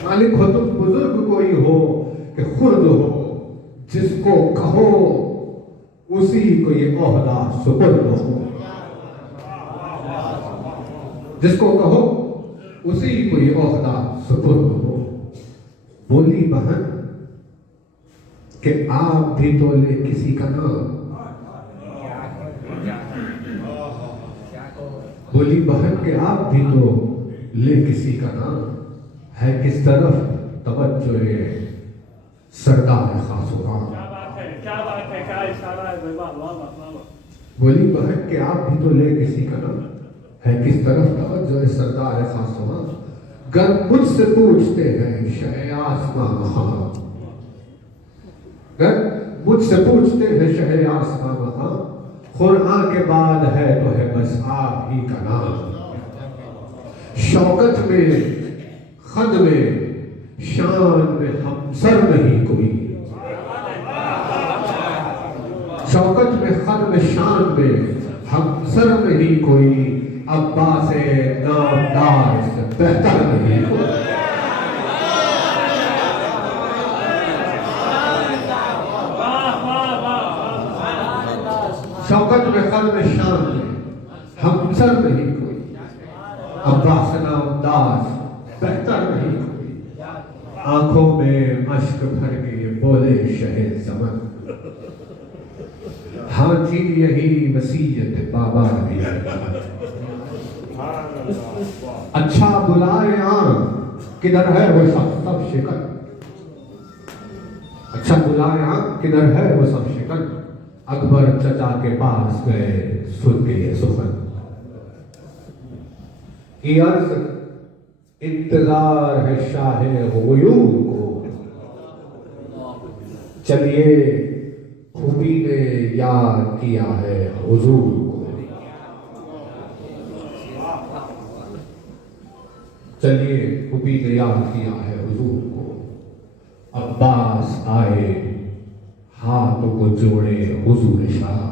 मालिक हो तुम, बुजुर्ग कोई हो कि खुर्द हो, जिसको कहो उसी को ये ओहदा सुपुर्द हो, जिसको कहो उसी को ये ओहदा सुपुर्द हो। बोली बहन कि आप भी तो ले किसी का नाम, बोली बहन के आप भी तो ले किसी का नाम, है किस तरफ तवज्जो सरदार खासुराम, क्या बात है, क्या इशारा है, वाह वाह वाह। बोली बहन के आप भी तो ले किसी का नाम, है किस तरफ तवज्जो सरदार खासुराम, गर मुझसे पूछते हैं शह आसमां वहां, गर मुझसे पूछते हैं शह आसमां वहां, खुरान के बाद है तो है बस आप ही का नाम, शौकत में खद में शान में हम सर नहीं कोई, शौकत में खद में शान में हम सर नहीं कोई, अब्बास नामदार से बेहतर नहीं कोई। शौकत में खद में शान में हम सर नहीं कोई, अब्बास नामदार बेहतर नहीं कोई, आंखों में अश्क भर के बोले शहे ज़मन, हाँ थी यही वसीयत बाबा ने, अच्छा बुलाए किधर है वो सब शिकन, अच्छा बुलाए किधर है वो सब शिकन, अकबर चचा के पास गए सुन के ये सुखन, की अर्ज इंतजार है शाहे गुयूर को, चलिए खूबी ने याद किया है हुजूर को, चलिए खूबी ने याद किया है हुजूर को, अब्बास आए हाथों को जोड़े हुजूर शाह,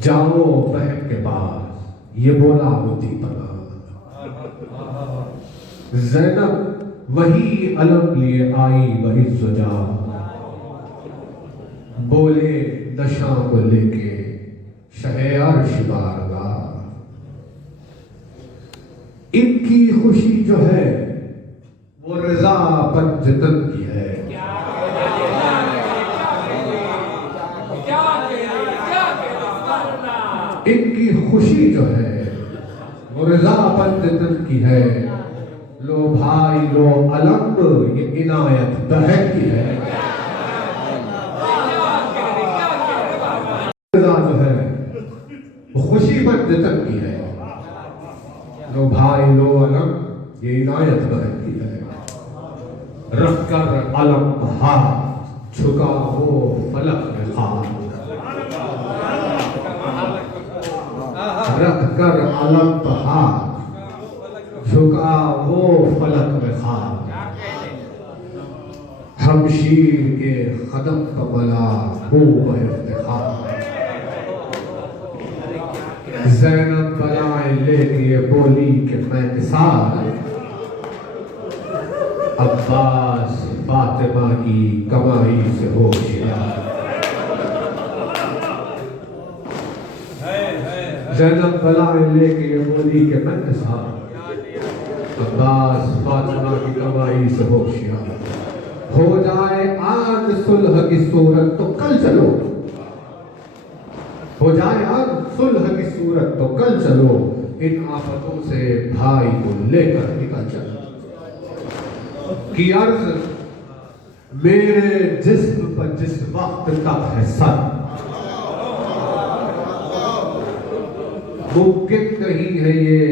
जाओ बहन के पास ये बोला होती पना, ज़ैनब वही अलम लिए आई वही सुजा, बोले नशा को लेके शहे अर्श बारगाह। इनकी खुशी जो है वो रजा पंजतन की है। इनकी खुशी जो है वो रजा पंजतन की है। लो भाई लो अलम ये इनायत बहन की है। रजा जो है वो खुशी पंजतन की है। लो भाई लो अलम ये इनायत बहन की है। रख कर अलम हाथ झुका हो फलक में खाक, रख कर अलम हाथ झुका वो फलक में खाक। हमशीर के कदम कमला हो इफ्तिखार। ज़ैनब बलाएं लेके बोली कि मैं निसार, अब्बास फातिमा की कमाई से होशियार। ज़ैनब बलाएं लेके बोली कि मैं निसार, अब्बास फातिमा की कमाई से होशियार। हो जाए आज सुलह की सूरत तो कल चलो, हो जाए आज सुलह की सूरत तो कल चलो। इन आफतों से भाई को लेकर निकल चलो। की अर्ज मेरे जिस्म पर जिस वक्त तक है सर, मुमकिन नहीं है ये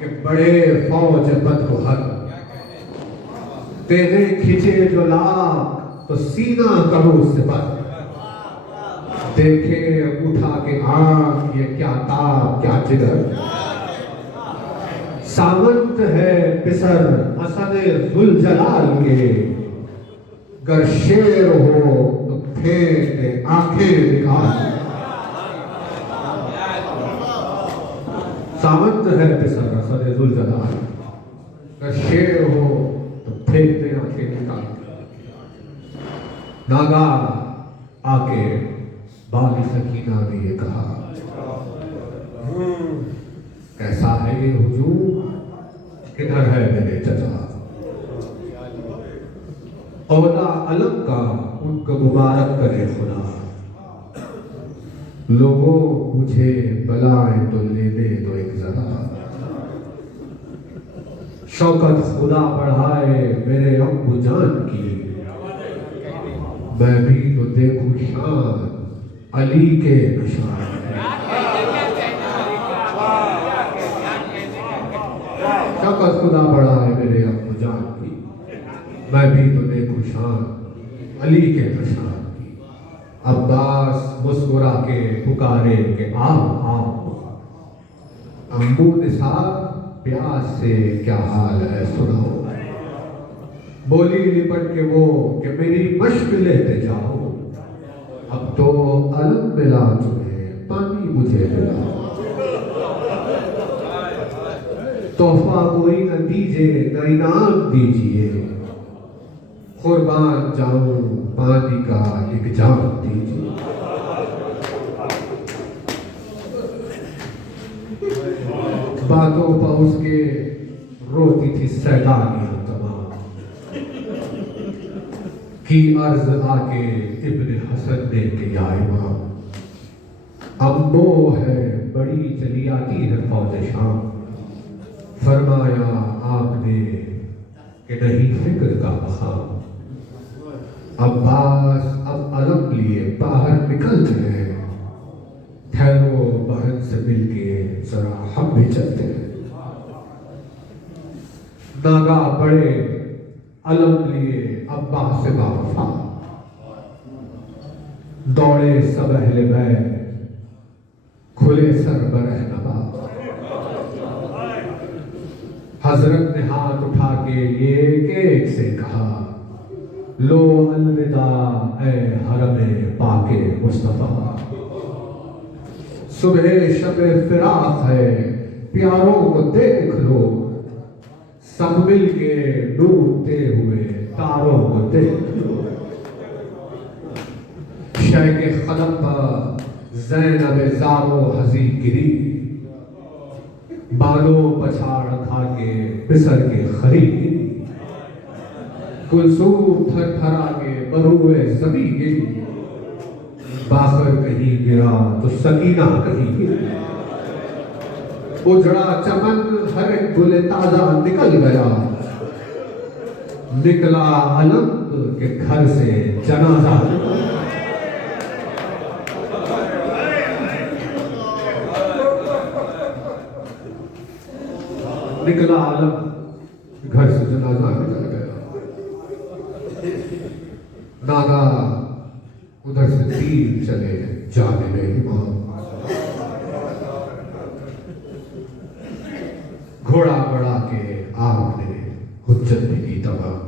कि बड़े फौज बदरुहर। तेरे खिंचे जो लाख तो सीना करो से पर। देखे उठा के आंख ये क्या ताप क्या जिगर। सावंत है पिसर असद जुलजलाल के, गर शेर हो तो फेंक दे आंखें निकाल। सावंत है पिसर असद जुलजलाल, गर शेर हो तो फेंक दे आंखें निकाल। नागा आके बाली सकीना ने ये कहा, कैसा है ये हुजूम, किधर है मेरे चचा। औदा अलम का उनको मुबारक करे खुदा। लोगों मुझे बलाएं तो ले दे दो एक जरा। शौकत खुदा बढ़ाए मेरे अब्बू जान की, मैं भी तो देखूं शान अली के निशान। शौकत खुदा बढ़ाए मेरे अब्बू जान की, मैं भी तो देखूं शान अली के निशान की। अब्बास मुस्कुरा के पुकारे के आओ आओ। अम्बू निसाब प्यास से क्या हाल है सुनाओ। बोली लिपट के वो कि मेरी मश्क लेते जाओ। अब तो अलम मिला तुम्हें पानी मुझे पिलाओ। तोहफा कोई न दीजिए न इनाम दीजिए, कुर्बान जाऊं पानी का एक जाम दीजिए। बातों पर उसके रोती थी सैलानियां तमाम। की अर्ज आके इब्ने हसन ने के या इमाम। अम्बो है बड़ी चली आती है फौज शाम। फरमाया आपने कि नहीं फिक्र का मकाम। अब्बास अब अलम लिए बाहर निकल गए। ठहरो बहन से मिलके जरा हम भी चलते हैं। नागा बड़े अलम लिए अब्बास से बावफा। दौड़े सब अहले बैत खुले सर बरह नवा। हजरत ने हाथ उठा के ये एक से कहा, लो अलविदा ए हरमे पाके मुस्तफा। सुबह शब फिराक है प्यारों को देख लो। सब मिलके डूबते हुए तारों को देखो। शय के कदम पर ज़ैनब ज़ारो हज़ी गिरी, बालों पछाड़ खा के फिसल के खरी गिरी। कुलसूम थरथरा के बरूए ज़मी गिरी, बाखर कहीं गिरा तो सकीना कहीं गिरी। उजड़ा चमन हर एक गुले ताजा निकल गया, निकला अलग के घर से जनाजा। निकला अलग घर से जनाजा निकल गया। नाना उधर से तीर चले जाने में इमाम, घोड़ा बढ़ा के आपने हुज्जत ने की तबाह।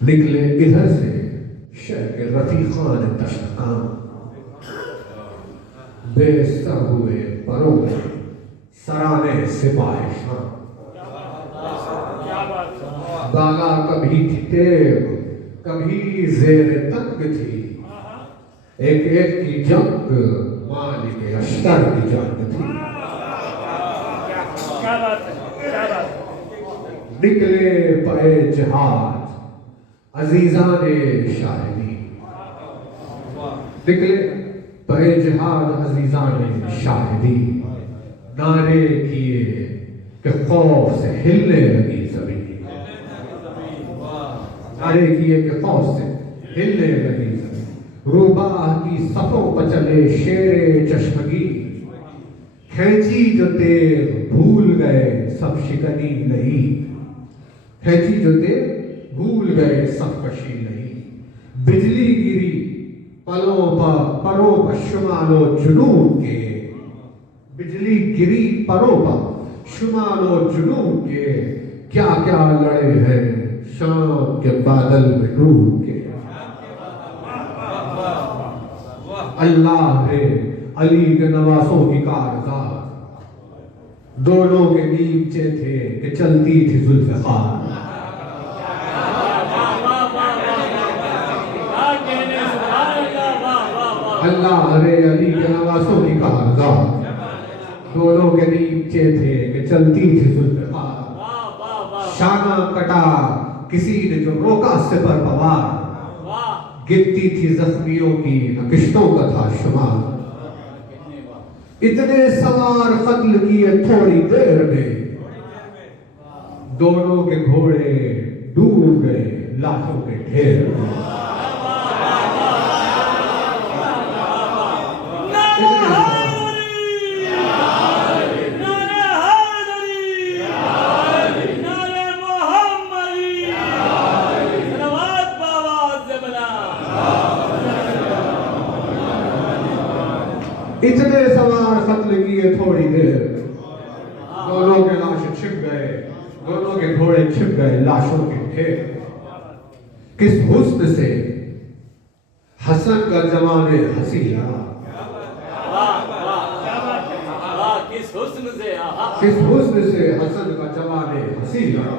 निकले इधर से शेख रफीकान तशकाम, बेस्तर हुए परों में सराने सिपाही शाम। बाला कभी थी तेग कभी जेर तंग थी, एक एक की जंग मालिक अश्तर की जंग थी। निकले पे जहाज अजीजाने शाहिदी, निकले पे जहाज अजीजाने शाहिदी। नारे किए कि खौफ से हिलने लगी जमीन, नारे किए कि खौफ से हिलने लगी जमीन। रूबाह की सफों पर चले शेरे चश्मगी, खैंची जो तेग भूल गए सब शिकनी नहीं। खैंची जो तेग भूल गए सब कशी नहीं। बिजली गिरी पलों पर परों पर शुमालो जुनून के, बिजली गिरी परों पर शुमालो जुनून के। क्या क्या लड़े हैं शाम के बादल में डूब के। अल्लाह है अली के नवासों की कारज़ात, दोनों के नीचे थे कि चलती थी जुल्फ़िकार। अल्लाह रे अली के नवासों की कारज़ात, दोनों के नीचे थे कि चलती थी जुल्फ़िकार। शाना कटा किसी ने जो रोका सिपर पवार, गिनती थी जख्मियों की न किश्तों का था शुमार। इतने सवार कत्ल किए थोड़ी देर में, दोनों के घोड़े डूब गए लाशों के ढेर में। इतने सवार कत्ल किए थोड़ी देर, दोनों के लाश छिप गए, दोनों के घोड़े छिप गए लाशों के ढेर। किस हुस्न से हसन का जमाने हंसी लगा, किस हुस्न से हसन का जमाने हंसी लगा।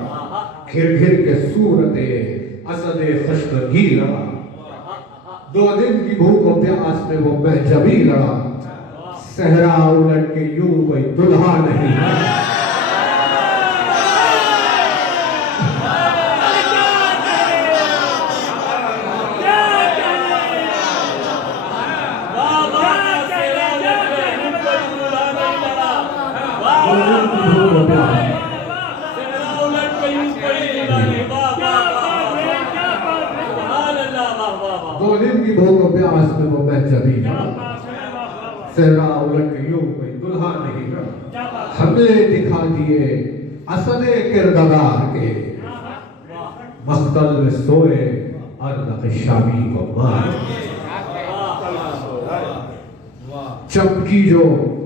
घिर घिर के सूरते असदे खुशबगी लगा, 2 दिन की भूख और प्यास में वो महजबी लड़ा। सहरा उलट के यूं कोई दुल्हा नहीं। दो दिन की भूख और प्यास में वो महजबी लड़ा, सहरा उलट के यूं कोई दुल्हा नहीं लड़ा। हमने दिखा दिए असदे किरदार के, मख्तल में सोए अर्द शामी को मार। चमकी जो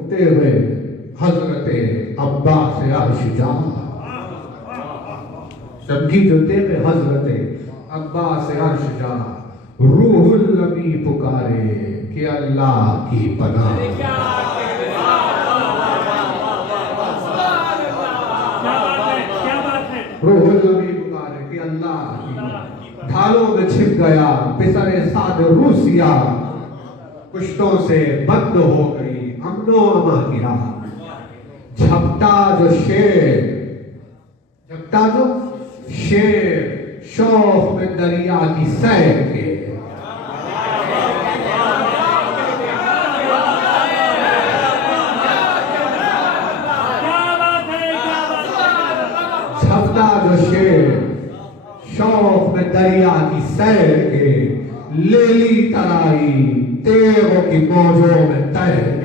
तेरे हजरते अब्बास अर्शजा, चमकी जो तेरे हजरते अब्बास अर्शजा। रूहुल नबी पुकारे कि अल्लाह की पनाह। बालों में छिप गया पिसरे साद रूसिया, कुश्तों से बंद हो गई अमनो अमा की राह। झपटा जो शेर शौक में दरिया की सैर के। झपटा जो शेर शौक में दरिया की सैर के, ले ली तराई तेगों की मौजों में तैर के।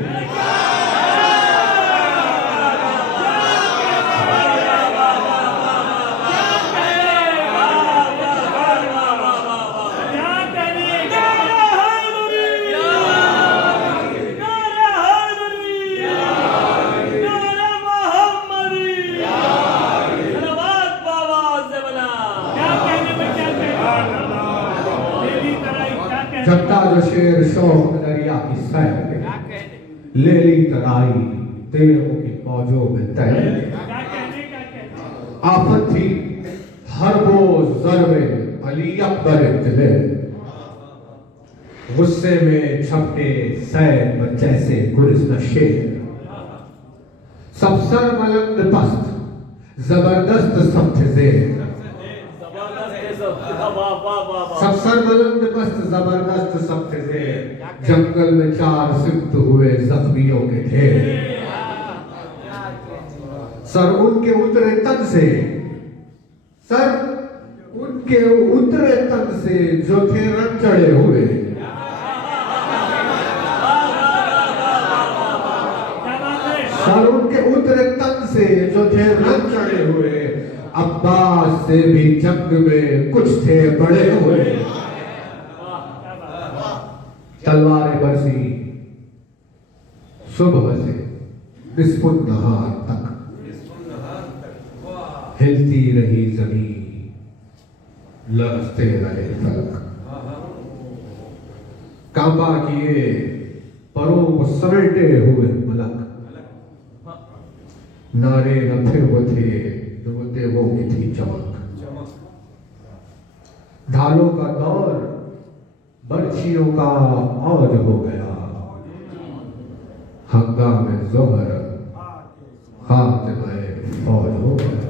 झपटा जो शेर शौक में दरिया की सैर के, ले ली तराई तेगों की मौजों में तैर के। आफत थी हर वो ज़र्वे अली अकबर दिले, गुस्से में छपटे सैर में जैसे गुलिस्तान शेर। सब सर मलंग पस्त जबरदस्त सब थे जेर, सब सर बुलंद मस्त जबरदस्त सब थे जेर। जंगल में चार सिक्त हुए जख्मियों के ढेर, सर उनके उतरे तन से, सर उनके उतरे तन से जो थे रंग चढ़े हुए। सर उनके उतरे तन से जो थे रंग चढ़े हुए, अब्बास से भी जंग में कुछ थे बड़े हुए। तलवारें बरसी सुबह से निस्फुन नहार तक, हिलती रही जमीन लरसते रहे फलक। काबा किए परों को समेटे हुए मलक, नारे न फिर वो थे देवों की थी चमक। ढालों का दौर बर्छियों का औज हो गया, हंगामे ज़ोहर खातिमे फौज हो गया।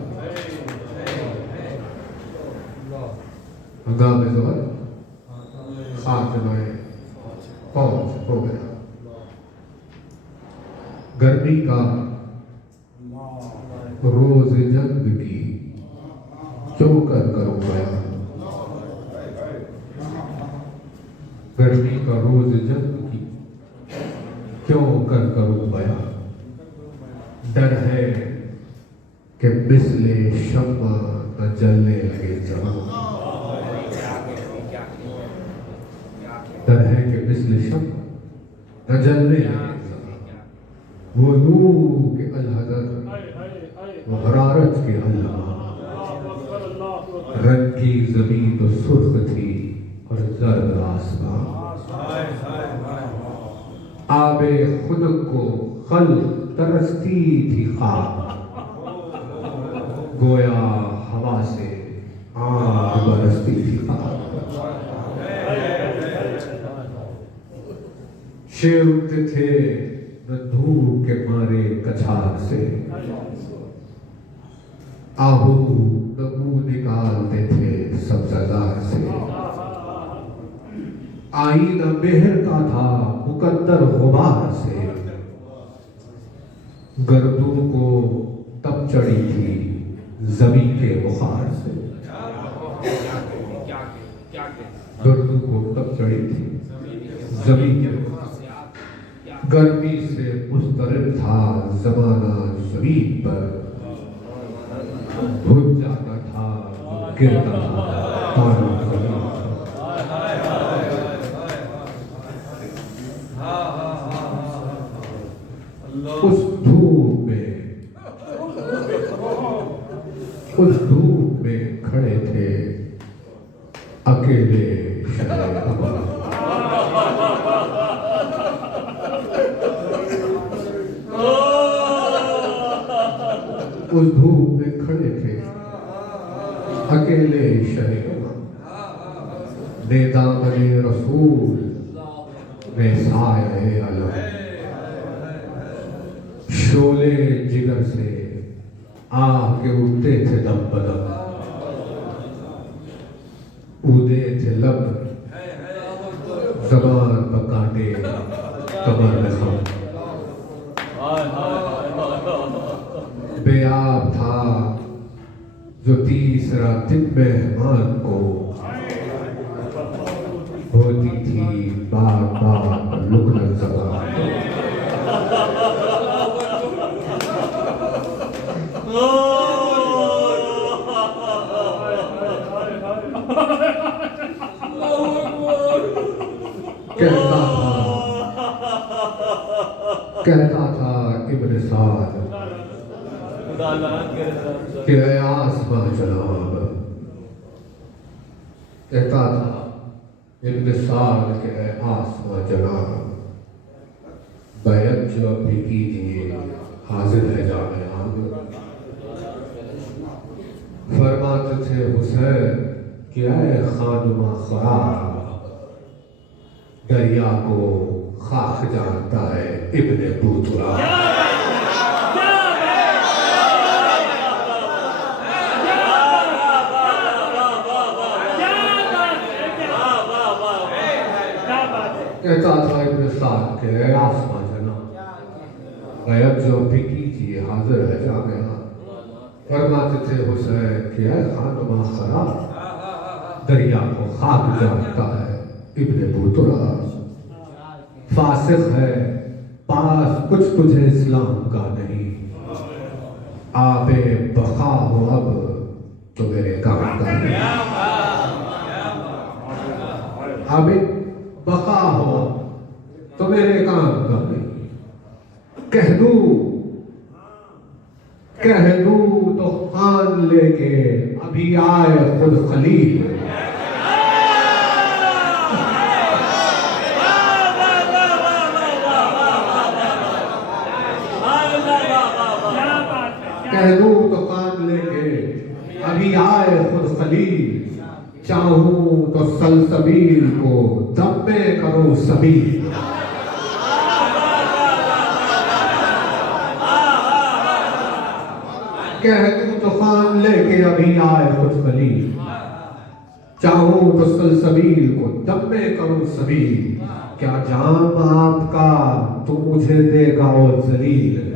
हंगामे ज़ोहर खातिमे फौज हो गया। गर्मी का रोज जंग की क्यों कर करूं बयां, गर्मी का रोज जंग की क्यों कर करूं बयां। डर है कि मिसले शम्मा न जलने लगे जहां, डर है कि मिसले शम्मा न जलने लगे जहां। वो नूर के अलहज़र वो हरारत के अल्लाह, रंग की जमीन तो सुर्ख थी और जर्द आसमां। आबे खुद को खल तरसती थी खाक, गोया हवा से आग बरसती थी खाक। शेर उठते थे न धूप के मारे कछार से, आहू मुंह निकालते थे सब्ज़ार से। आईना मेहर का था मुकद्दर गुबार से, गर्दों को तब चढ़ी थी जमीन के बुखार से। गर्दों को तब चढ़ी थी जमीन के बुखार से। गर्मी से मुस्तरिब था जमाना जमीन पर, भूल जाता था गिरता था तारा जमीन पर। उस धूप में खड़े थे अकेले शहर अमर। उस धूप में खड़े थे अकेले शहर अमर। दामने रसूल में साये अलम, शोले जिगर से आग के उठते थे दम बदम, कूदे थे लब जबान पकाटे कमर में खम, बेआब था जो तीसरा दिन मेहमान को होती थी बार बार लुकन जबान। कहता था इब्न साद कि ऐ आसमां जनाब, कहता था इब्न साद कि ऐ आसमां जनाब, बैत जो भी कीजिए हाजिर है जाने आब। फरमाते थे हुसैन कि ऐ खानुमा खराब, दरिया को खाक जानता है इब्ने बूतुरा। कहता था इब्न साद के आसमां जनाब, गैब जो भी कीजिए हाजिर है जाने आब। फरमाते थे हुसैन कि ऐ खानुमा खराब, दरिया को खाक जानता है इब्ने बूतुरा। फासिक है पास कुछ तुझे इस्लाम का नहीं, आबे बका हो अब तो मेरे काम का नहीं। आबे बका हो तो मेरे काम का नहीं। कह दूं तो खान लेके अभी आए खुद खलील। कह दूं तो कान लेके अभी आए खुद खलील, चाहूं तो सलसबील को दम में करो सबील। कह दूं तो कान लेके अभी आए खुद खलील, चाहूं तो सलसबील को दम में करो सबील। क्या जाम आपका तो मुझे देगा और जलील,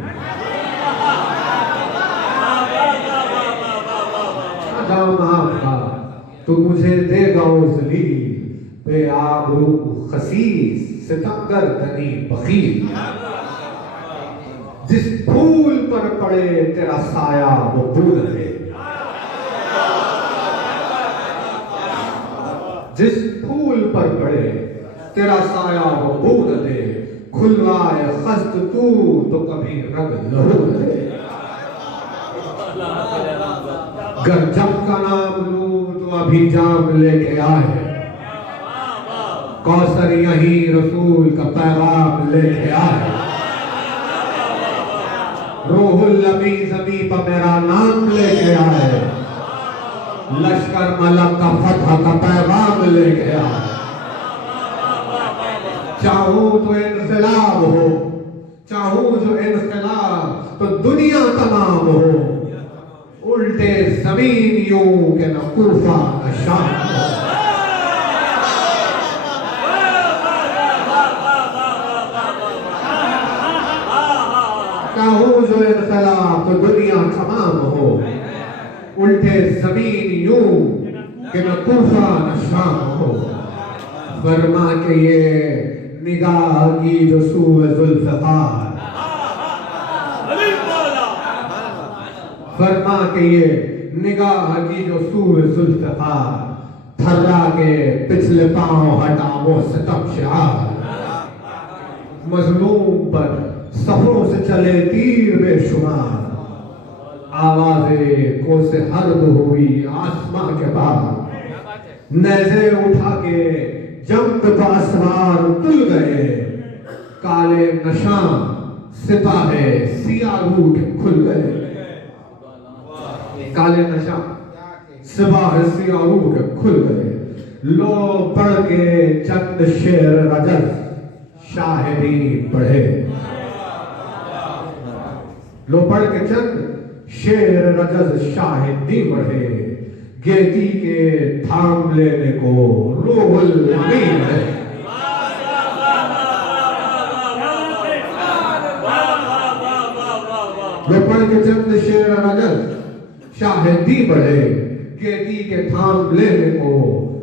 आपका तो मुझे देगा वो जलील। बेआबरू खसीस सितमगर तनी बखील, जिस फूल पर पड़े तेरा साया वो बूंद दे, जिस फूल पर पड़े तेरा साया वो बूंद दे। खुलवाए खस्त तू तो कभी रग लहू दे, गर जब का नाम लूं तो अभी जाम लेके आए, कौसर यही रसूल का पैगाम लेके आए। रूहुल अमी ज़मी पर मेरा नाम लेके आए, लश्कर मलक का फतह का पैगाम लेके आए। चाहूं तो इनकलाब हो, चाहूं जो इनकलाब तो दुनिया तमाम हो, उल्टे जमीन यूं के न कूफा न शाम। चाहूं जो इनकलाब तो दुनिया तमाम हो, उल्टे जमीन यूं के न कूफा न शाम हो। फरमा के ये निगाह की जो सूए जुल्फ़िकार, फरमा के ये निगाह की जो सूए जुल्फ़िकार, थर्रा के पिछले पांव हटाओ सितम शिआर। मजलूम पर सफों से चले तीर बेशुमार, आवाज़े को से हर्द हुई आसमां के पार। नेज़े उठा के जंग पासवार तुल गए, काले नशां सिपाहे सियारू के खुल गए। काले नशा सिपाहे सियारू के खुल गए, लो पढ़ के चंद शेर रजस शाहिदी पढ़े। लो पढ़ के चंद शेर रजस शाहिदी बढ़े, गेती के थाम लेने को रूहुल अमीन है। लो पढ़ के चंद शेर रजस शाहिदी बढ़े, गेती के थाम लेने को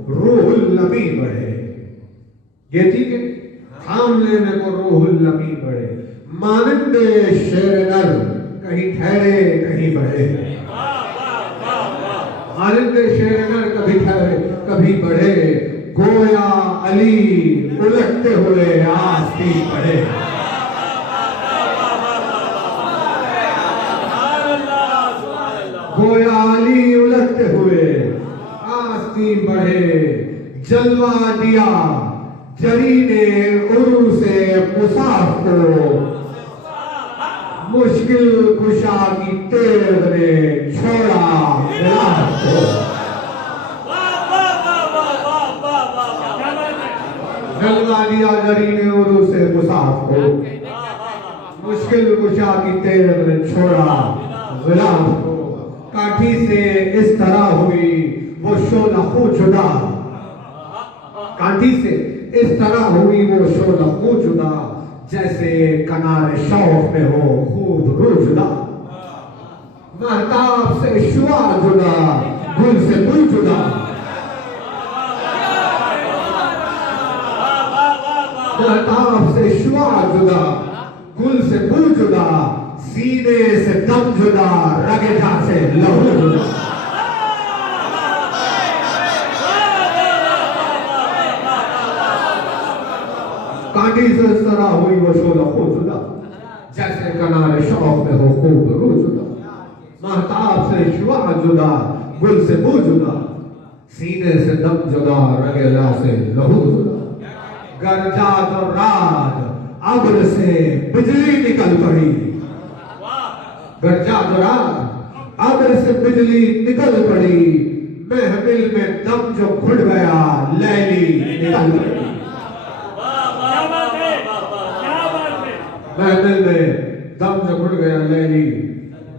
रूहुल अमीन बढ़े। गेती के थाम लेने को रूहुल अमीन बढ़े। मानंदे शेर नर कहीं ठहरे कहीं बढ़े। मानंदे शेर नर कभी ठहरे कभी बढ़े, गोया अली उलटते हुए आस्तीन बढ़े। गोया अली उलटते हुए आस्तीन बढ़े, जलवा दिया जरी ने उर्र से मुसाफ को, मुश्किल कुशा की तेग ने छोड़ा गुलाब को। जलवा दिया जरी ने उर्र से मुसाफ को, मुश्किल कुशा की तेग ने छोड़ा गुलाब को। काठी से इस तरह हुई वो शोला जुदा, काठी से इस तरह हुई वो शोला जुदा, जैसे कनारे शौक में हो खूब रुजुदा। महताब से शुआ जुदा, गुल से गुल जुदा। महताब से शुआ जुदा, गुल से गुल जुदा, सीने से दम जुदा, रगेजा से लहू जुदा। काटी से इस तरह हुई वो शोला जुदा, जैसे कनारे शौक में हो खूब रुजुदा। महताब से शुआ जुदा, गुल से बू जुदा, सीने से दम जुदा, रगेजा से लहू जुदा। गरजा तो रात अब्र से बिजली निकल पड़ी, गरजा तो रात अब्र से बिजली निकल पड़ी, महफिल में दम जो घुट गया लैली निकल पड़ी। महफिल में दम जो घुट गया लैली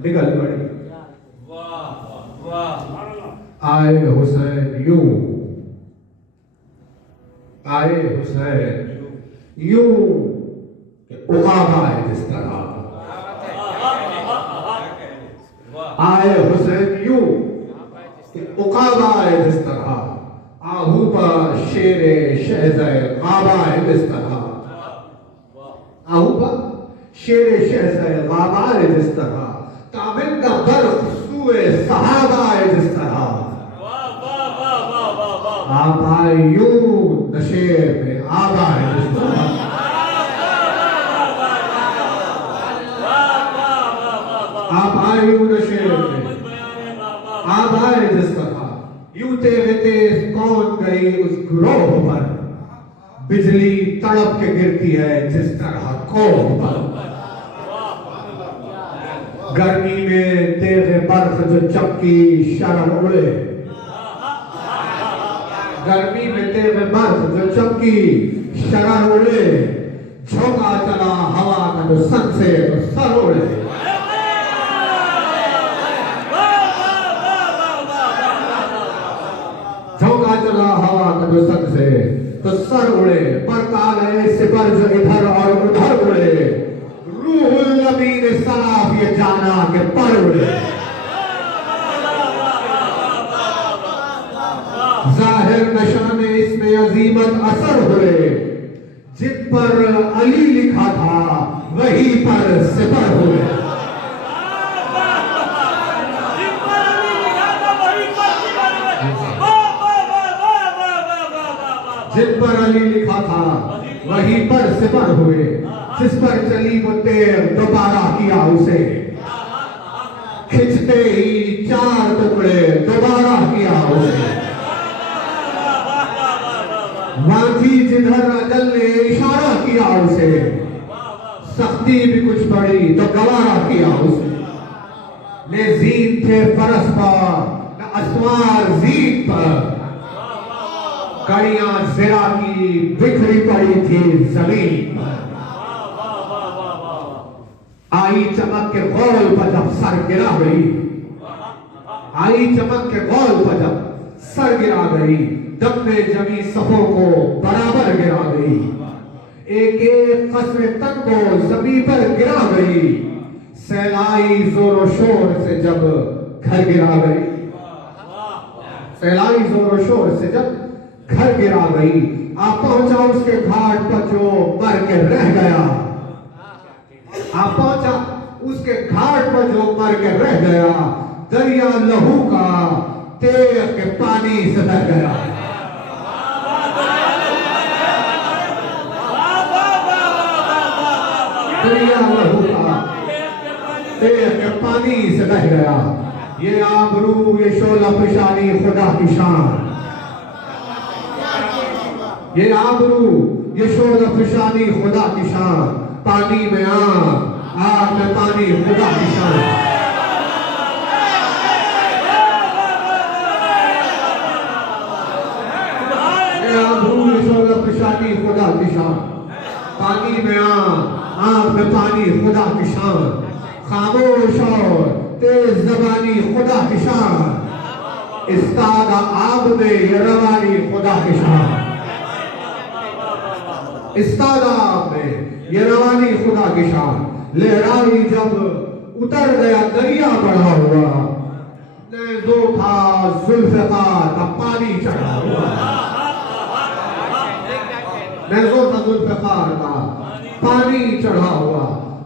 निकल पड़ी। आए हुसैन यूं, आए हुसैन यूं उकाबा है जिस तरह, आए हुसैन यूं उकाबा है जिस तरह, आहू पर शेरे शहज़े गाबा है जिस तरह, आहू पर शेरे शहज़े गाबा है जिस तरह, ताबिंदा बर्फ सूए सहाबा है जिस तरह। आप आए यूं नशे में आबा है जिस तरह, आप आए यूं नशे में आबा है जिस तरह। यूं तेरे तेज कौन गई उस ग्रोह पर, बिजली तड़प के गिरती है जिस तरह कोह पर। गर्मी में तेरे बर्फ जो चमकी शरण उड़े, गर्मी में तेरे बर्फ जो चमकी शरण उड़े, झोंका चला हवा का जो सन से सर उड़े। झोंका चला हवा का जो सन से तो सर उड़े, पर काले सिपर जो इधर और उधर उड़े, रूहुल अमीन सलाफ ये जाना के पर उड़े। जाहिर नशाने इसमें अजीमत असर हुए, जिन पर अली लिखा था वही पर सिपर हुए। जिन पर अली लिखा था वही पर सिपर हुए, जिस पर चली वो तेर दोबारा किया उसे, खिंचते ही चार टुकड़े दोबारा किया उसे। मांझी जिधर अजल ने इशारा किया उसे, सख्ती भी कुछ पड़ी तो गवारा किया उसे। ने जीन थे फरस पर न असवार जीन पर, कड़ियां ज़रा की बिखरी पड़ी थी जमीन पर। आई चमक के गौल पर जब सर गिरा गई, आई चमक के गौल पर जब सर गिरा गई, दम में जमी सफों को बराबर गिरा गई। एक एक कसरे तन को जमीन पर गिरा गई, सैलाई जोरों शोर से जब घर गिरा गई, सैलाई जोरों शोर से जब घर गिरा गई। आप पहुंचा उसके घाट पर जो मर के रह गया, आप पहुंचा उसके घाट पर जो मर के रह गया, दरिया लहू का तेग के पानी से बह गया। दरिया लहू का तेग के पानी से बह गया। ये आबरू, ये शोला पेशानी खुदा की शान, ये आबरू, ये शोला पेशानी खुदा की शान। पानी में आग में पानी खुदा की शान। ये आबरू, ये शोला पेशानी खुदा की शान। पानी में आग में पानी खुदा की शान। खामोश और तेज जबानी खुदा की शान। इस्तादा आब में ये रवानी खुदा की शान। इस्तादा आब में ये रवानी खुदा की शान। लहराई जब उतर गया दरिया बढ़ा हुआ, नेज़ो था जुल्फ़िकार का पानी चढ़ा हुआ, नेज़ो था जुल्फ़िकार का पानी चढ़ा हुआ।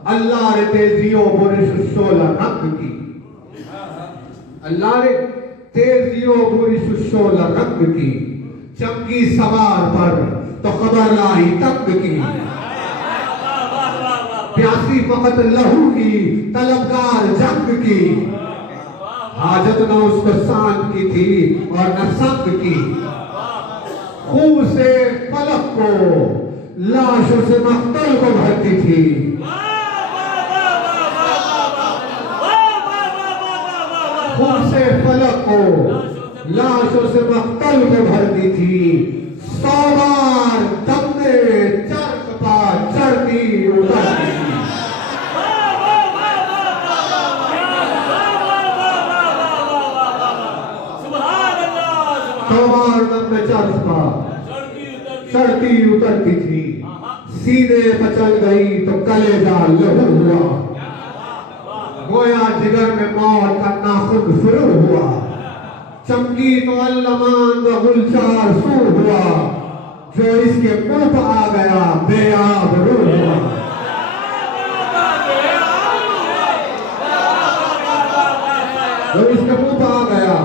अल्लाह रे तेजियो बुरिश शोला रंग की, अल्लाह रे तेजियो बुरिश शोला रंग की। चमकी सवार पर तो खबर लाई तंग की, प्यासी फकत लहू की तलबगार जंग की। हाजत न उसको सांत की थी और न संग की। खून से फलक को लाशों से मख्तल को भरती थी। खून से फलक को लाशों से मख्तल को भरती थी। 100 बार दम में चरक पा चढ़ती उतरती थी। चढ़ती उतरती थी। सीने पर चल गई तो कलेजा लहू हुआ, गोया जिगर में मौत का नाखुन शुरू हुआ। चमकी तो अल्लमान व गुलजार सूर हुआ, जो इसके मुंह पर आ गया बेआबरू हुआ। जो इसके मुंह पर आ गया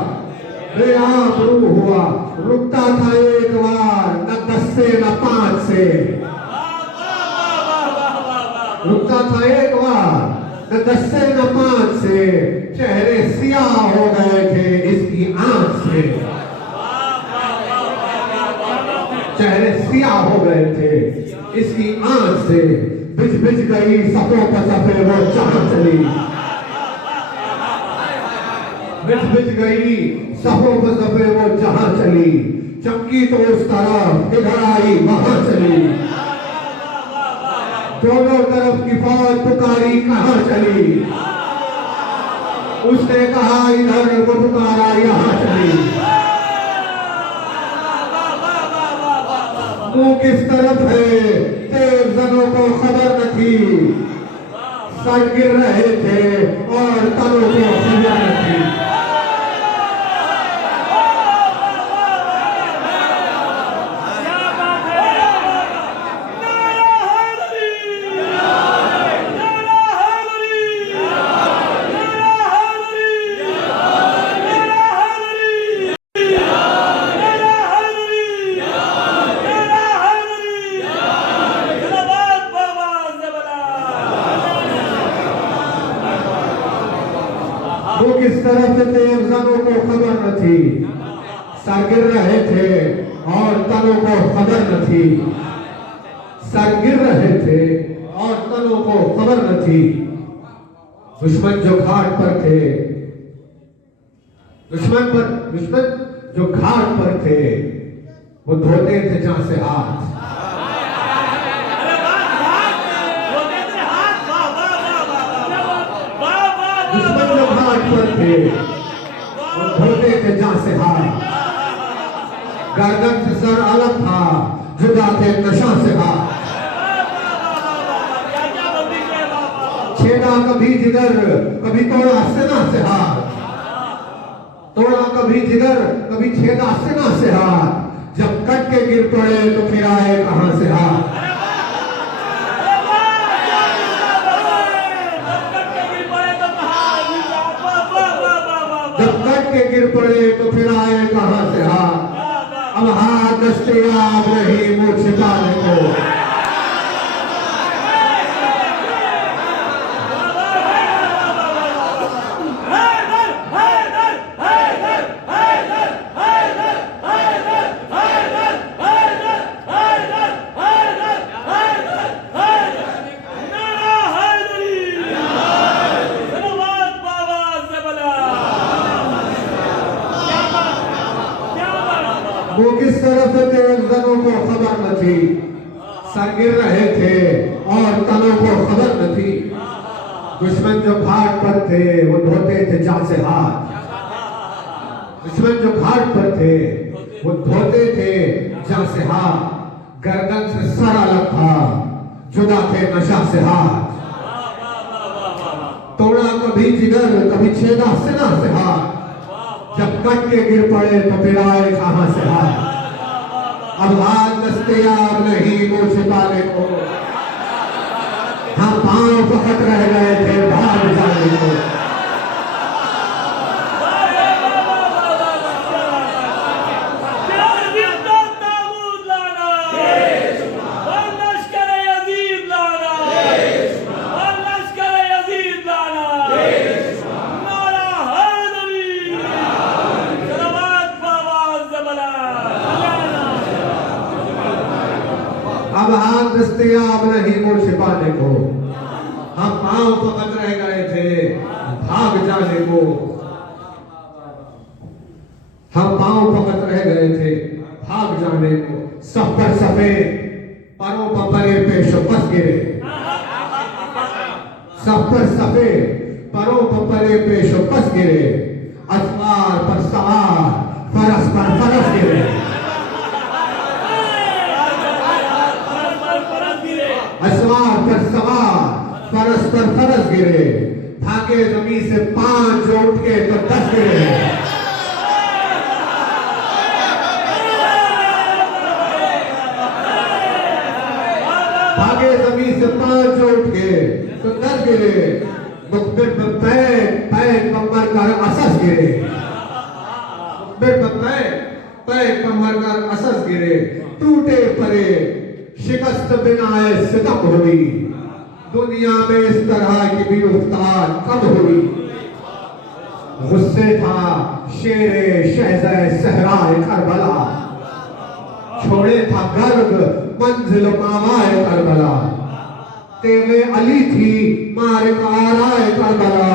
बेआबरू हुआ। रुकता था एक बार न 10 से न 5 से, रुकता था एक बार न 10 से न 5 से। चेहरे सियाह हो गए थे इसकी आंख से, चेहरे सियाह हो गए थे इसकी आंख से। बिछ बिछ गई सफों पर सफे वो जहां चली, बिछ बिछ गई सफों पर सफे वो जहां चली। चमकी तो उस तरफ इधर आई वहां चली, दोनों तरफ की फौज पुकारी कहां चली। उसने कहा इधर, वो पुकारा यहां चली। मुंह किस तरफ है तेज जनों को खबर न थी, सर गिर रहे थे और तनों को खबर न थी। वो किस तरफ थे अफजानों को खबर न थी, सर गिर रहे थे और तनों को खबर न थी। सर गिर रहे थे और तनों को खबर न थी। दुश्मन जो घाट पर थे, दुश्मन जो घाट पर थे, वो धोते थे जहां से हाथ। अरे वाह वाह धोते थे हाथ वाह वाह वाह वाह वाह दुश्मन जो घाट पर थे वो धोते थे जहां से हाथ। गर्दन से सर अलग था, जुदा थे नशा से हाथ। छेड़ा कभी जिगर, कभी तोड़ा सीना से हाथ। तोड़ा कभी जिगर, कभी छेदा सीना से हाथ। जब कट के गिर पड़े तो फिर आए कहां से हाथ। जब कट के गिर पड़े तो फिर आए कहां से हाथ। अब हाथ दस्तयाब नहीं मुंह छिपाने को। वो किस तरफ थे जनों को खबर न थी, सर गिर रहे थे और तनों को खबर न थी। दुश्मन जो घाट पर थे वो धोते थे जहां से हाथ। दुश्मन जो घाट पर थे वो धोते थे जहां से हाथ। गर्दन से सर अलग था, जुदा थे नशा से हाथ। तोड़ा कभी जिगर, कभी छेदा सीना से हाथ। जब कट के गिर पड़े तो फिर आए कहां से हाथ। अब हाथ दस्तयाब नहीं मुंह छिपाने को। हम पांव पकड़ रह गए थे भाग जाने को। अब हाथ दस्तयाब नहीं मुंह छिपाने को। हम पांव पकड़ रह गए थे भाग जाने को। हम पांव पकड़ रह गए थे भाग जाने को। सब पर सफेद, परों पर परे पेश बस गिरे। सब पर सफेद, परों पर परे पेश बस गिरे। असवार पर सवार, फरस पर फरस गिरे। असवार पर सवार, फरस पर फरस गिरे। भागे जमीन से 5 जो उठ के तो 10 गिरे। भागे जमीन से 5 जो उठ के तो 10 गिरे। मुखबिर पर पैक पैक कमर कर असस गिरे। मुखबिर पर पैक पैक कमर कर असस गिरे। टूटे परे शिकस्त बिनाए सितम हुई। दुनिया में इस तरह की भी उफ्तार कब हुई। गुस्से था शेरे शहज़ाए सहराए करबला। छोड़े था गर्द मंजिल मावाए करबला। तेरे अली थी मारिक आराए करबला।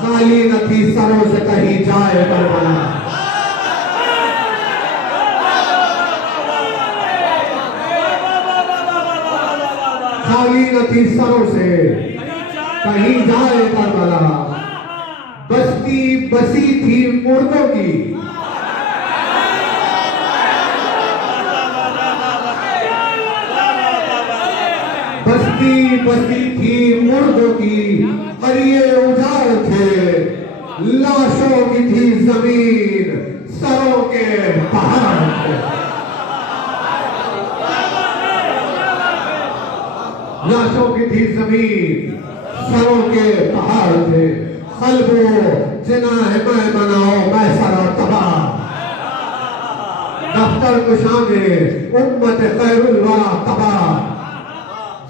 खाली न थी सरों से कहीं जाए करबला। खाली न थी सरों से कहीं जाए करबला। बस्ती बसी थी मुर्दों की। बस्ती बसी थी मुर्दों की। हरिये उजाड़ थे, लाशों की थी जमीन, सरों के पहाड़ थे। लाशों की थी जमीन, सरों के पहाड़ थे। खलबो जिनाह मैं बनाओ मैं सरा तबाह। दफ्तर कुशांगे उम्मत खैरुल वरा तबाह।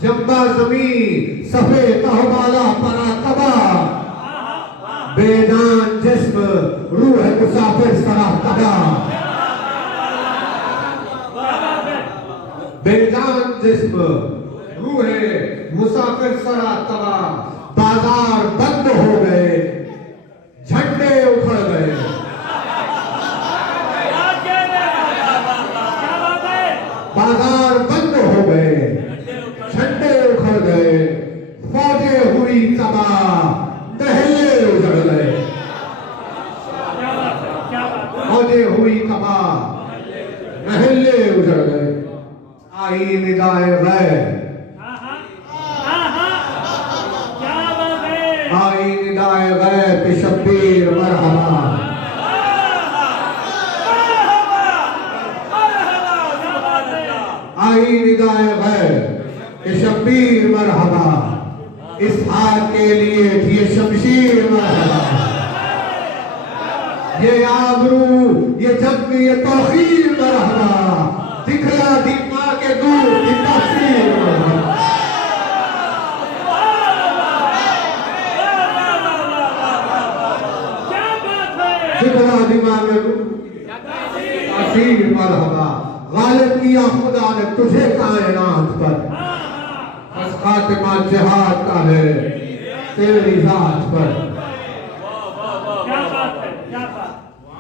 जम्बा जमीन सफे तहबाला परा तबाह। बेजान जिस्म रूह मुसाफिर सरा तबाह। बेजान जिस्म रूह मुसाफिर सरा तबाह। बाजार बंद हो गए, झंडे उखड़ गए। शब्बीर मरहबा, इसहाक के लिए थी ये शमशीर मरहबा, ये आबरू, ये जज्ब, ये तौहीर मरहबा, दिखला दी माँ के दूर की तस्वीर मरहबा। दिखला दी माँ के दूर तस्वीर मरहबा, गालिब किया खुदा ने तुझे कायनात पर, बस खातिमा जिहाद का है तेरी जात पर। क्या बात है, क्या बात।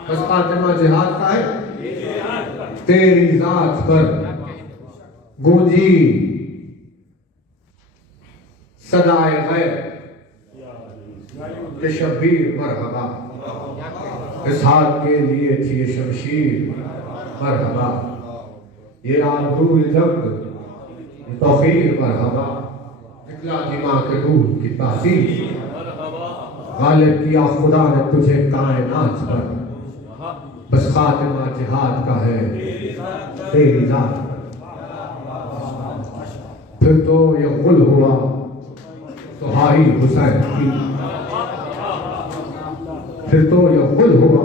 बस खातिमा जिहाद का है तेरी जात पर। गूंजी सदाए गैर के शब्बीर मरहबा, इसहाक के लिए थी ये शमशीर मरहबा, ये आबरू ये जंग ये तौहीर मरहबा, दिखला दी माँ के दूर की तासीर, गालिब किया खुदा ने तुझे कायनात पर, बस खातिमा जिहाद का है तेरी जात। फिर तो ये गुल हुआ सुहाई हुसैन की, फिर तो ये गुल हुआ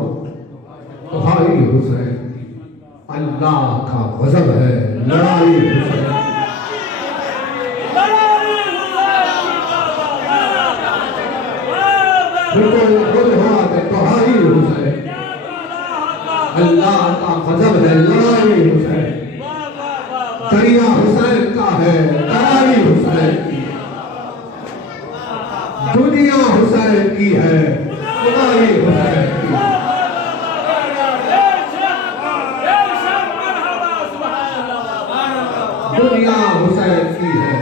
सुहाई हुसैन की, अल्लाह का गज़ब है लड़ाई हुसैन। फिर तो ये गुल हुआ सुहाई हुसैन, अल्लाह का गज़ब है लड़ाई हुसैन, दरिया हुसैन का है तराई हुसैन की, दुनिया हुसैन की है खुदाई हुसैन की। दुनिया हुसैन की है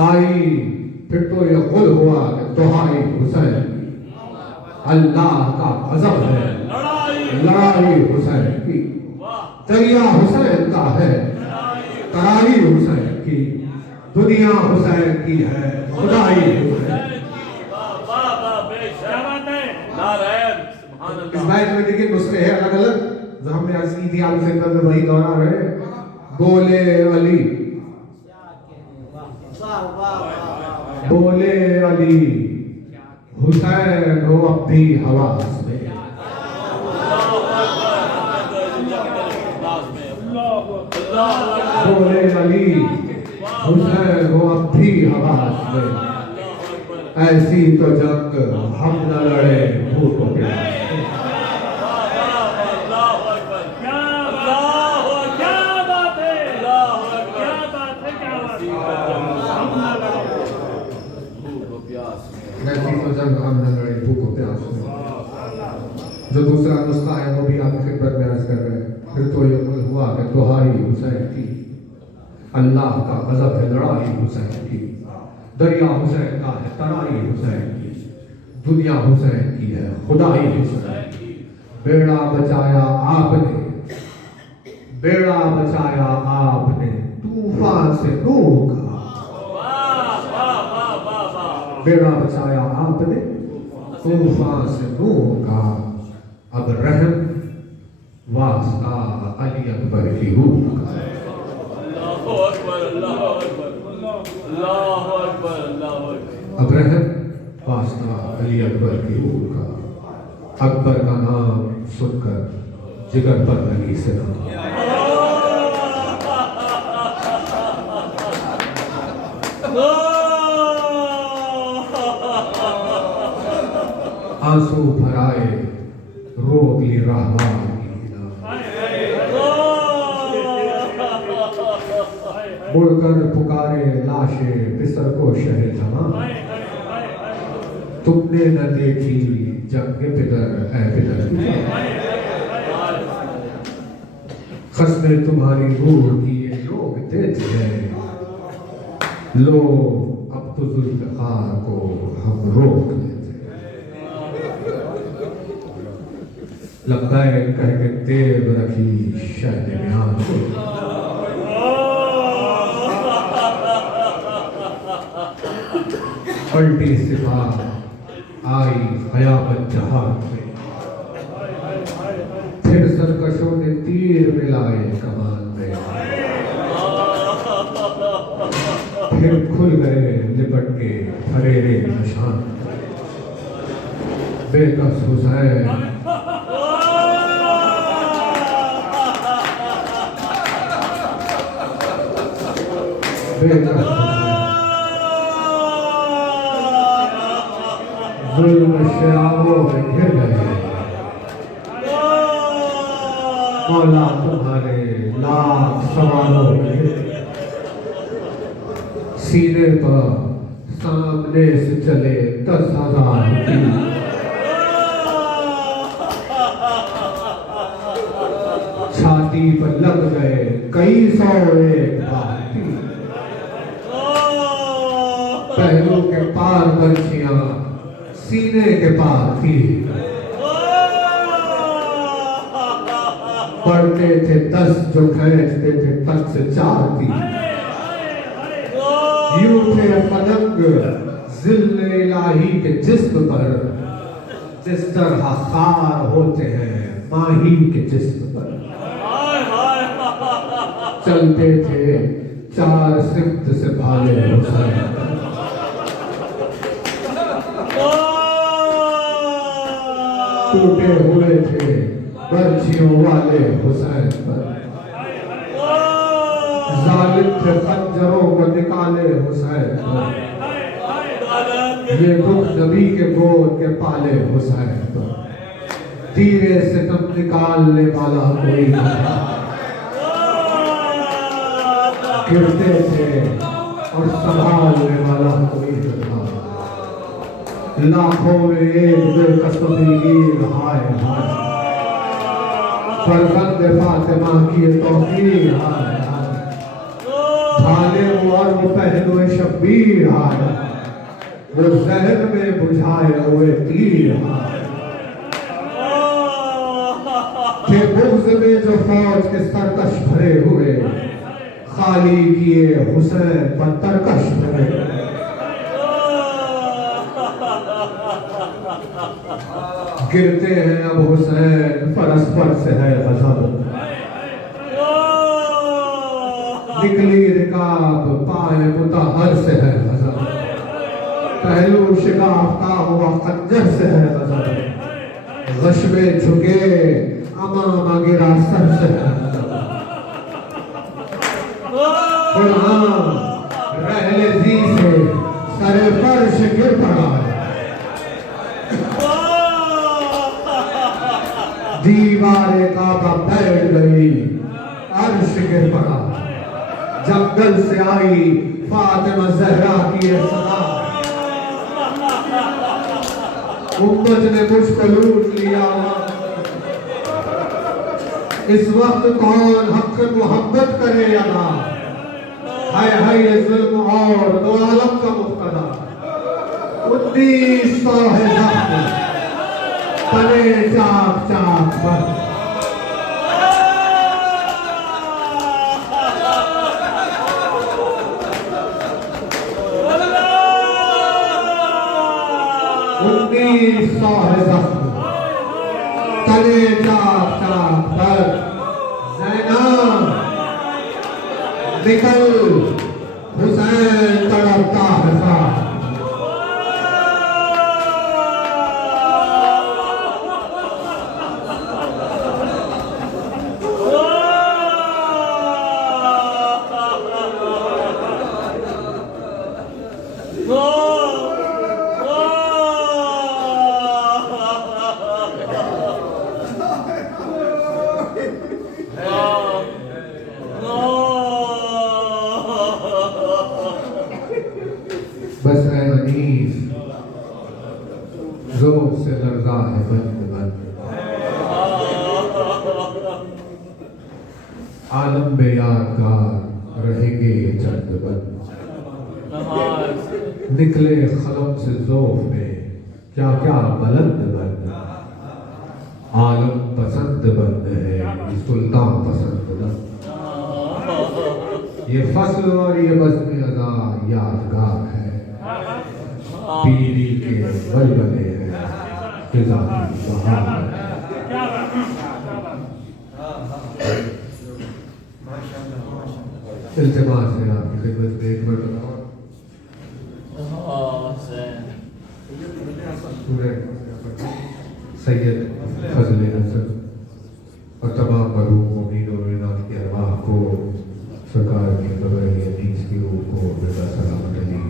आई। फिर तो ये गुल हुआ कि दुहाई हुसैन, अल्लाह का गज़ब है लड़ाई हुसैन की, दरिया हुसैन का है तराई हुसैन की, दुनिया हुसैन की है खुदाई हुसैन। इस बात में देखिए नुस्खे हैं अलग अलग, जो हमने अर्ज की थी आप खिदमत में वही दोहरा रहे। बोले अली, बोले अली हुसैन हो अब भी हवास में, बोले अली हुसैन हो अब भी हवास में, ऐसी तो जंग हम न लड़े भूख प्यास। जो दूसरा नुस्खा है वो भी आपकी खिदमत में अर्ज कर रहे हैं। फिर तो ये गुल हुआ कि दुहाई हुसैन की, अल्लाह का गज़ब है लड़ाई हुसैन की, दरिया हुसैन का है तराई हुसैन की, दुनिया हुसैन की है खुदाई हुसैन की। बेड़ा बचाया आपने, बेड़ा बचाया आपने तूफान से नूह का, बेड़ा बचाया आपने तूफान से नूह का, अब रहम वास्ता अली अकबर की रूह का। अब रहम वास्ता अली अकबर की रूह का, अकबर का नाम सुनकर जिगर पर लगी सिना, आंसू भराए रोक ली रहमान की बिना, मुड़कर पुकारे लाशे बिसर को शहर जहां, तुमने न देखी जंग पिदर ऐ पिदर, खस्में तुम्हारी रूह की ये लोग देते हैं, लो अब तो जुल्फ़िकार को हम रोक देते हैं। लब्बैक कह के तेब रखी शहद म्यान को। पलटी सिपाह आई हयाबत जहां में, फिर सरकशों ने तीर मिलाए कमान में, फिर खुल गए लिपट के फरेरे निशान। बेकस हुसैन बेकस जुल्म शराबों में घिर गए। मौला तुम्हारे लाख सवालों में सीने पर सामने से चले 10,000 की, छाती पर लग गए कई सौ एक बाती। पहलू के पार बर्छियां सीने के पार थी, पढ़ते थे 10 जो खींचते थे तक से 4 थी। यूं थे पलंग जिल्ले इलाही के जिस्म पर, जिस तरह खार होते हैं माही के जिस्म पर। चलते थे 4 सिफ्त से भाले हुसैन, टूटे हुए थे बर्छियों वाले हुसैन पर। जालिम थे खंजरों को निकाले हुसैन पर, ये दुख नबी के गोद के पाले हुसैन पर। तीरे से तब निकालने वाला कोई नहीं, गिरते थे और संभालने वाला कोई नहीं। लाखों में एक बेकसूर हाय हाय, फरजंद फातिमा की तौकीर हाय हाय, भाले और वो पहलुए शब्बीर हाय, वो जहर में बुझाए हुए तीर हाय। थे बुग़्ज़ में जो फौज के सरकश भरे हुए, खाली किए हुसैन पर तरकश भरे। गिरते हैं अब हुसैन फरस पर से है गज़ब, निकली रिकाब पाए मुतहर से है गज़ब, पहलू शिगाफ्ता हुआ खंजर से है गज़ब, गश्बे झुके अमामा गिरा सर से है गज़ब। कुरान रहले जी से सरे फर्श गिर पड़ा, दीवारे काबा बैठ गई अर्श गिर पड़ा। जंगल से आई फातिमा ज़हरा की ये सदा, उम्मत ने मुझको लूट लिया। इस वक्त कौन हक मोहब्बत करे अदा, हाय हाय ये जुल्म और दो आलम का मुक्तदा। 1900 है ज़ख्म तने चाक चाक पर, तने चाक चाक पर। ज़ैनब निकल हुसैन तड़पता है साथ, बस है अनीस जोर से लर्जा है बंद बंद। आलम में यादगार रहेंगे ये चंद बंद, निकले खलम से ज़ौफ़ में क्या क्या बुलंद बंद। आलम पर सख्त बंद है, ये सुल्तान पसंद ना। ये फसल और ये बज़्म अज़ा यादगार है, पीरी के बलबले हैं, फिज़ा की बहार है। क्या बात इल्तिमास है आपकी खिदमत में एक मरतबा सैयद फजल हसन और तमाम मरहूम मोमिन और मोमिनात की अरवाह को सरकार के बगैर हदीस की रूह को रज़ा सलामत अली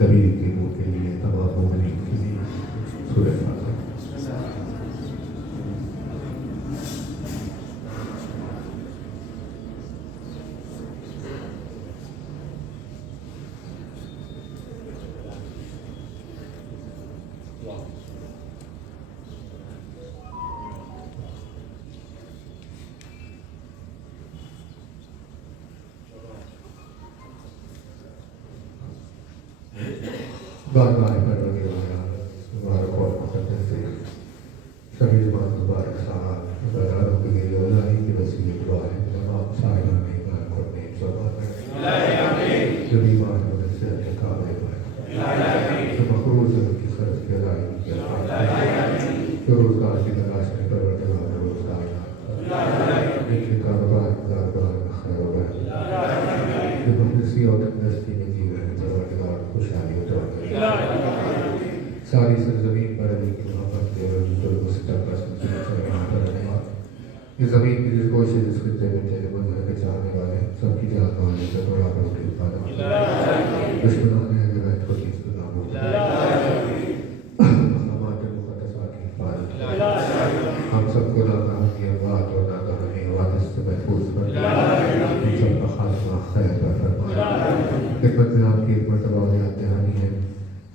दबीर की रूह के लिए तमाम मोमिन के लिए सूरह फातिहा। बार बार करने वाला मुबारक और मुक़द्दस से सभी ज़ुबान मुबारक साहब बरारों के लिए औलाई की वसीले दुआ है तमाम साहिबान ने ईमान को नेक ज़बान में जो बीमार होने से अपने काबे पाए जो मक़रूज़ है उनकी खर्च के अदाई की जो रोज़गार की तलाश में परवरदिगार ने रोज़गार जिनके कारोबार में खैर हो गए जो मुखलिसी और तंदुरुस्ती में जी रहे हैं परवरदिगार खुशहाली हो सारी सरजमीन पर अली की मोहब्बत के और मुस्तक़ का सिलसिला चलना करने वाले इस ज़मीन की जिस कोशिश जिस खित्ते में तेरे मज़हब के चाहने वाले सबकी जान वाले से थोड़ा कर उनकी हिफाजत दुश्मनों ने रिवायत को चीज़ को नाम मक़ामात मुक़द्दसात की हिफाजत हम सबको नाकाम की अमवात और नाकामी हवादिस से महफूज कर हम सबका खात्मा खैर पर फरमा। खिदमत में आपकी एक मरतबा और याद दहानी है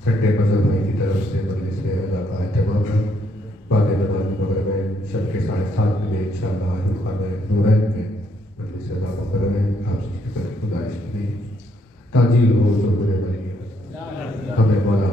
संडे मजहब भाई की तरफ से मजलिस से अदा का एहतमाम है बाद नमाज मगरिब में शब के 7:30 बजे इंशाअल्लाह खाना नूरैन में मजलिस अदा मुकर्रर है। आपसे गुजारिश की ताजील हो जो बुरे भले हमें मौला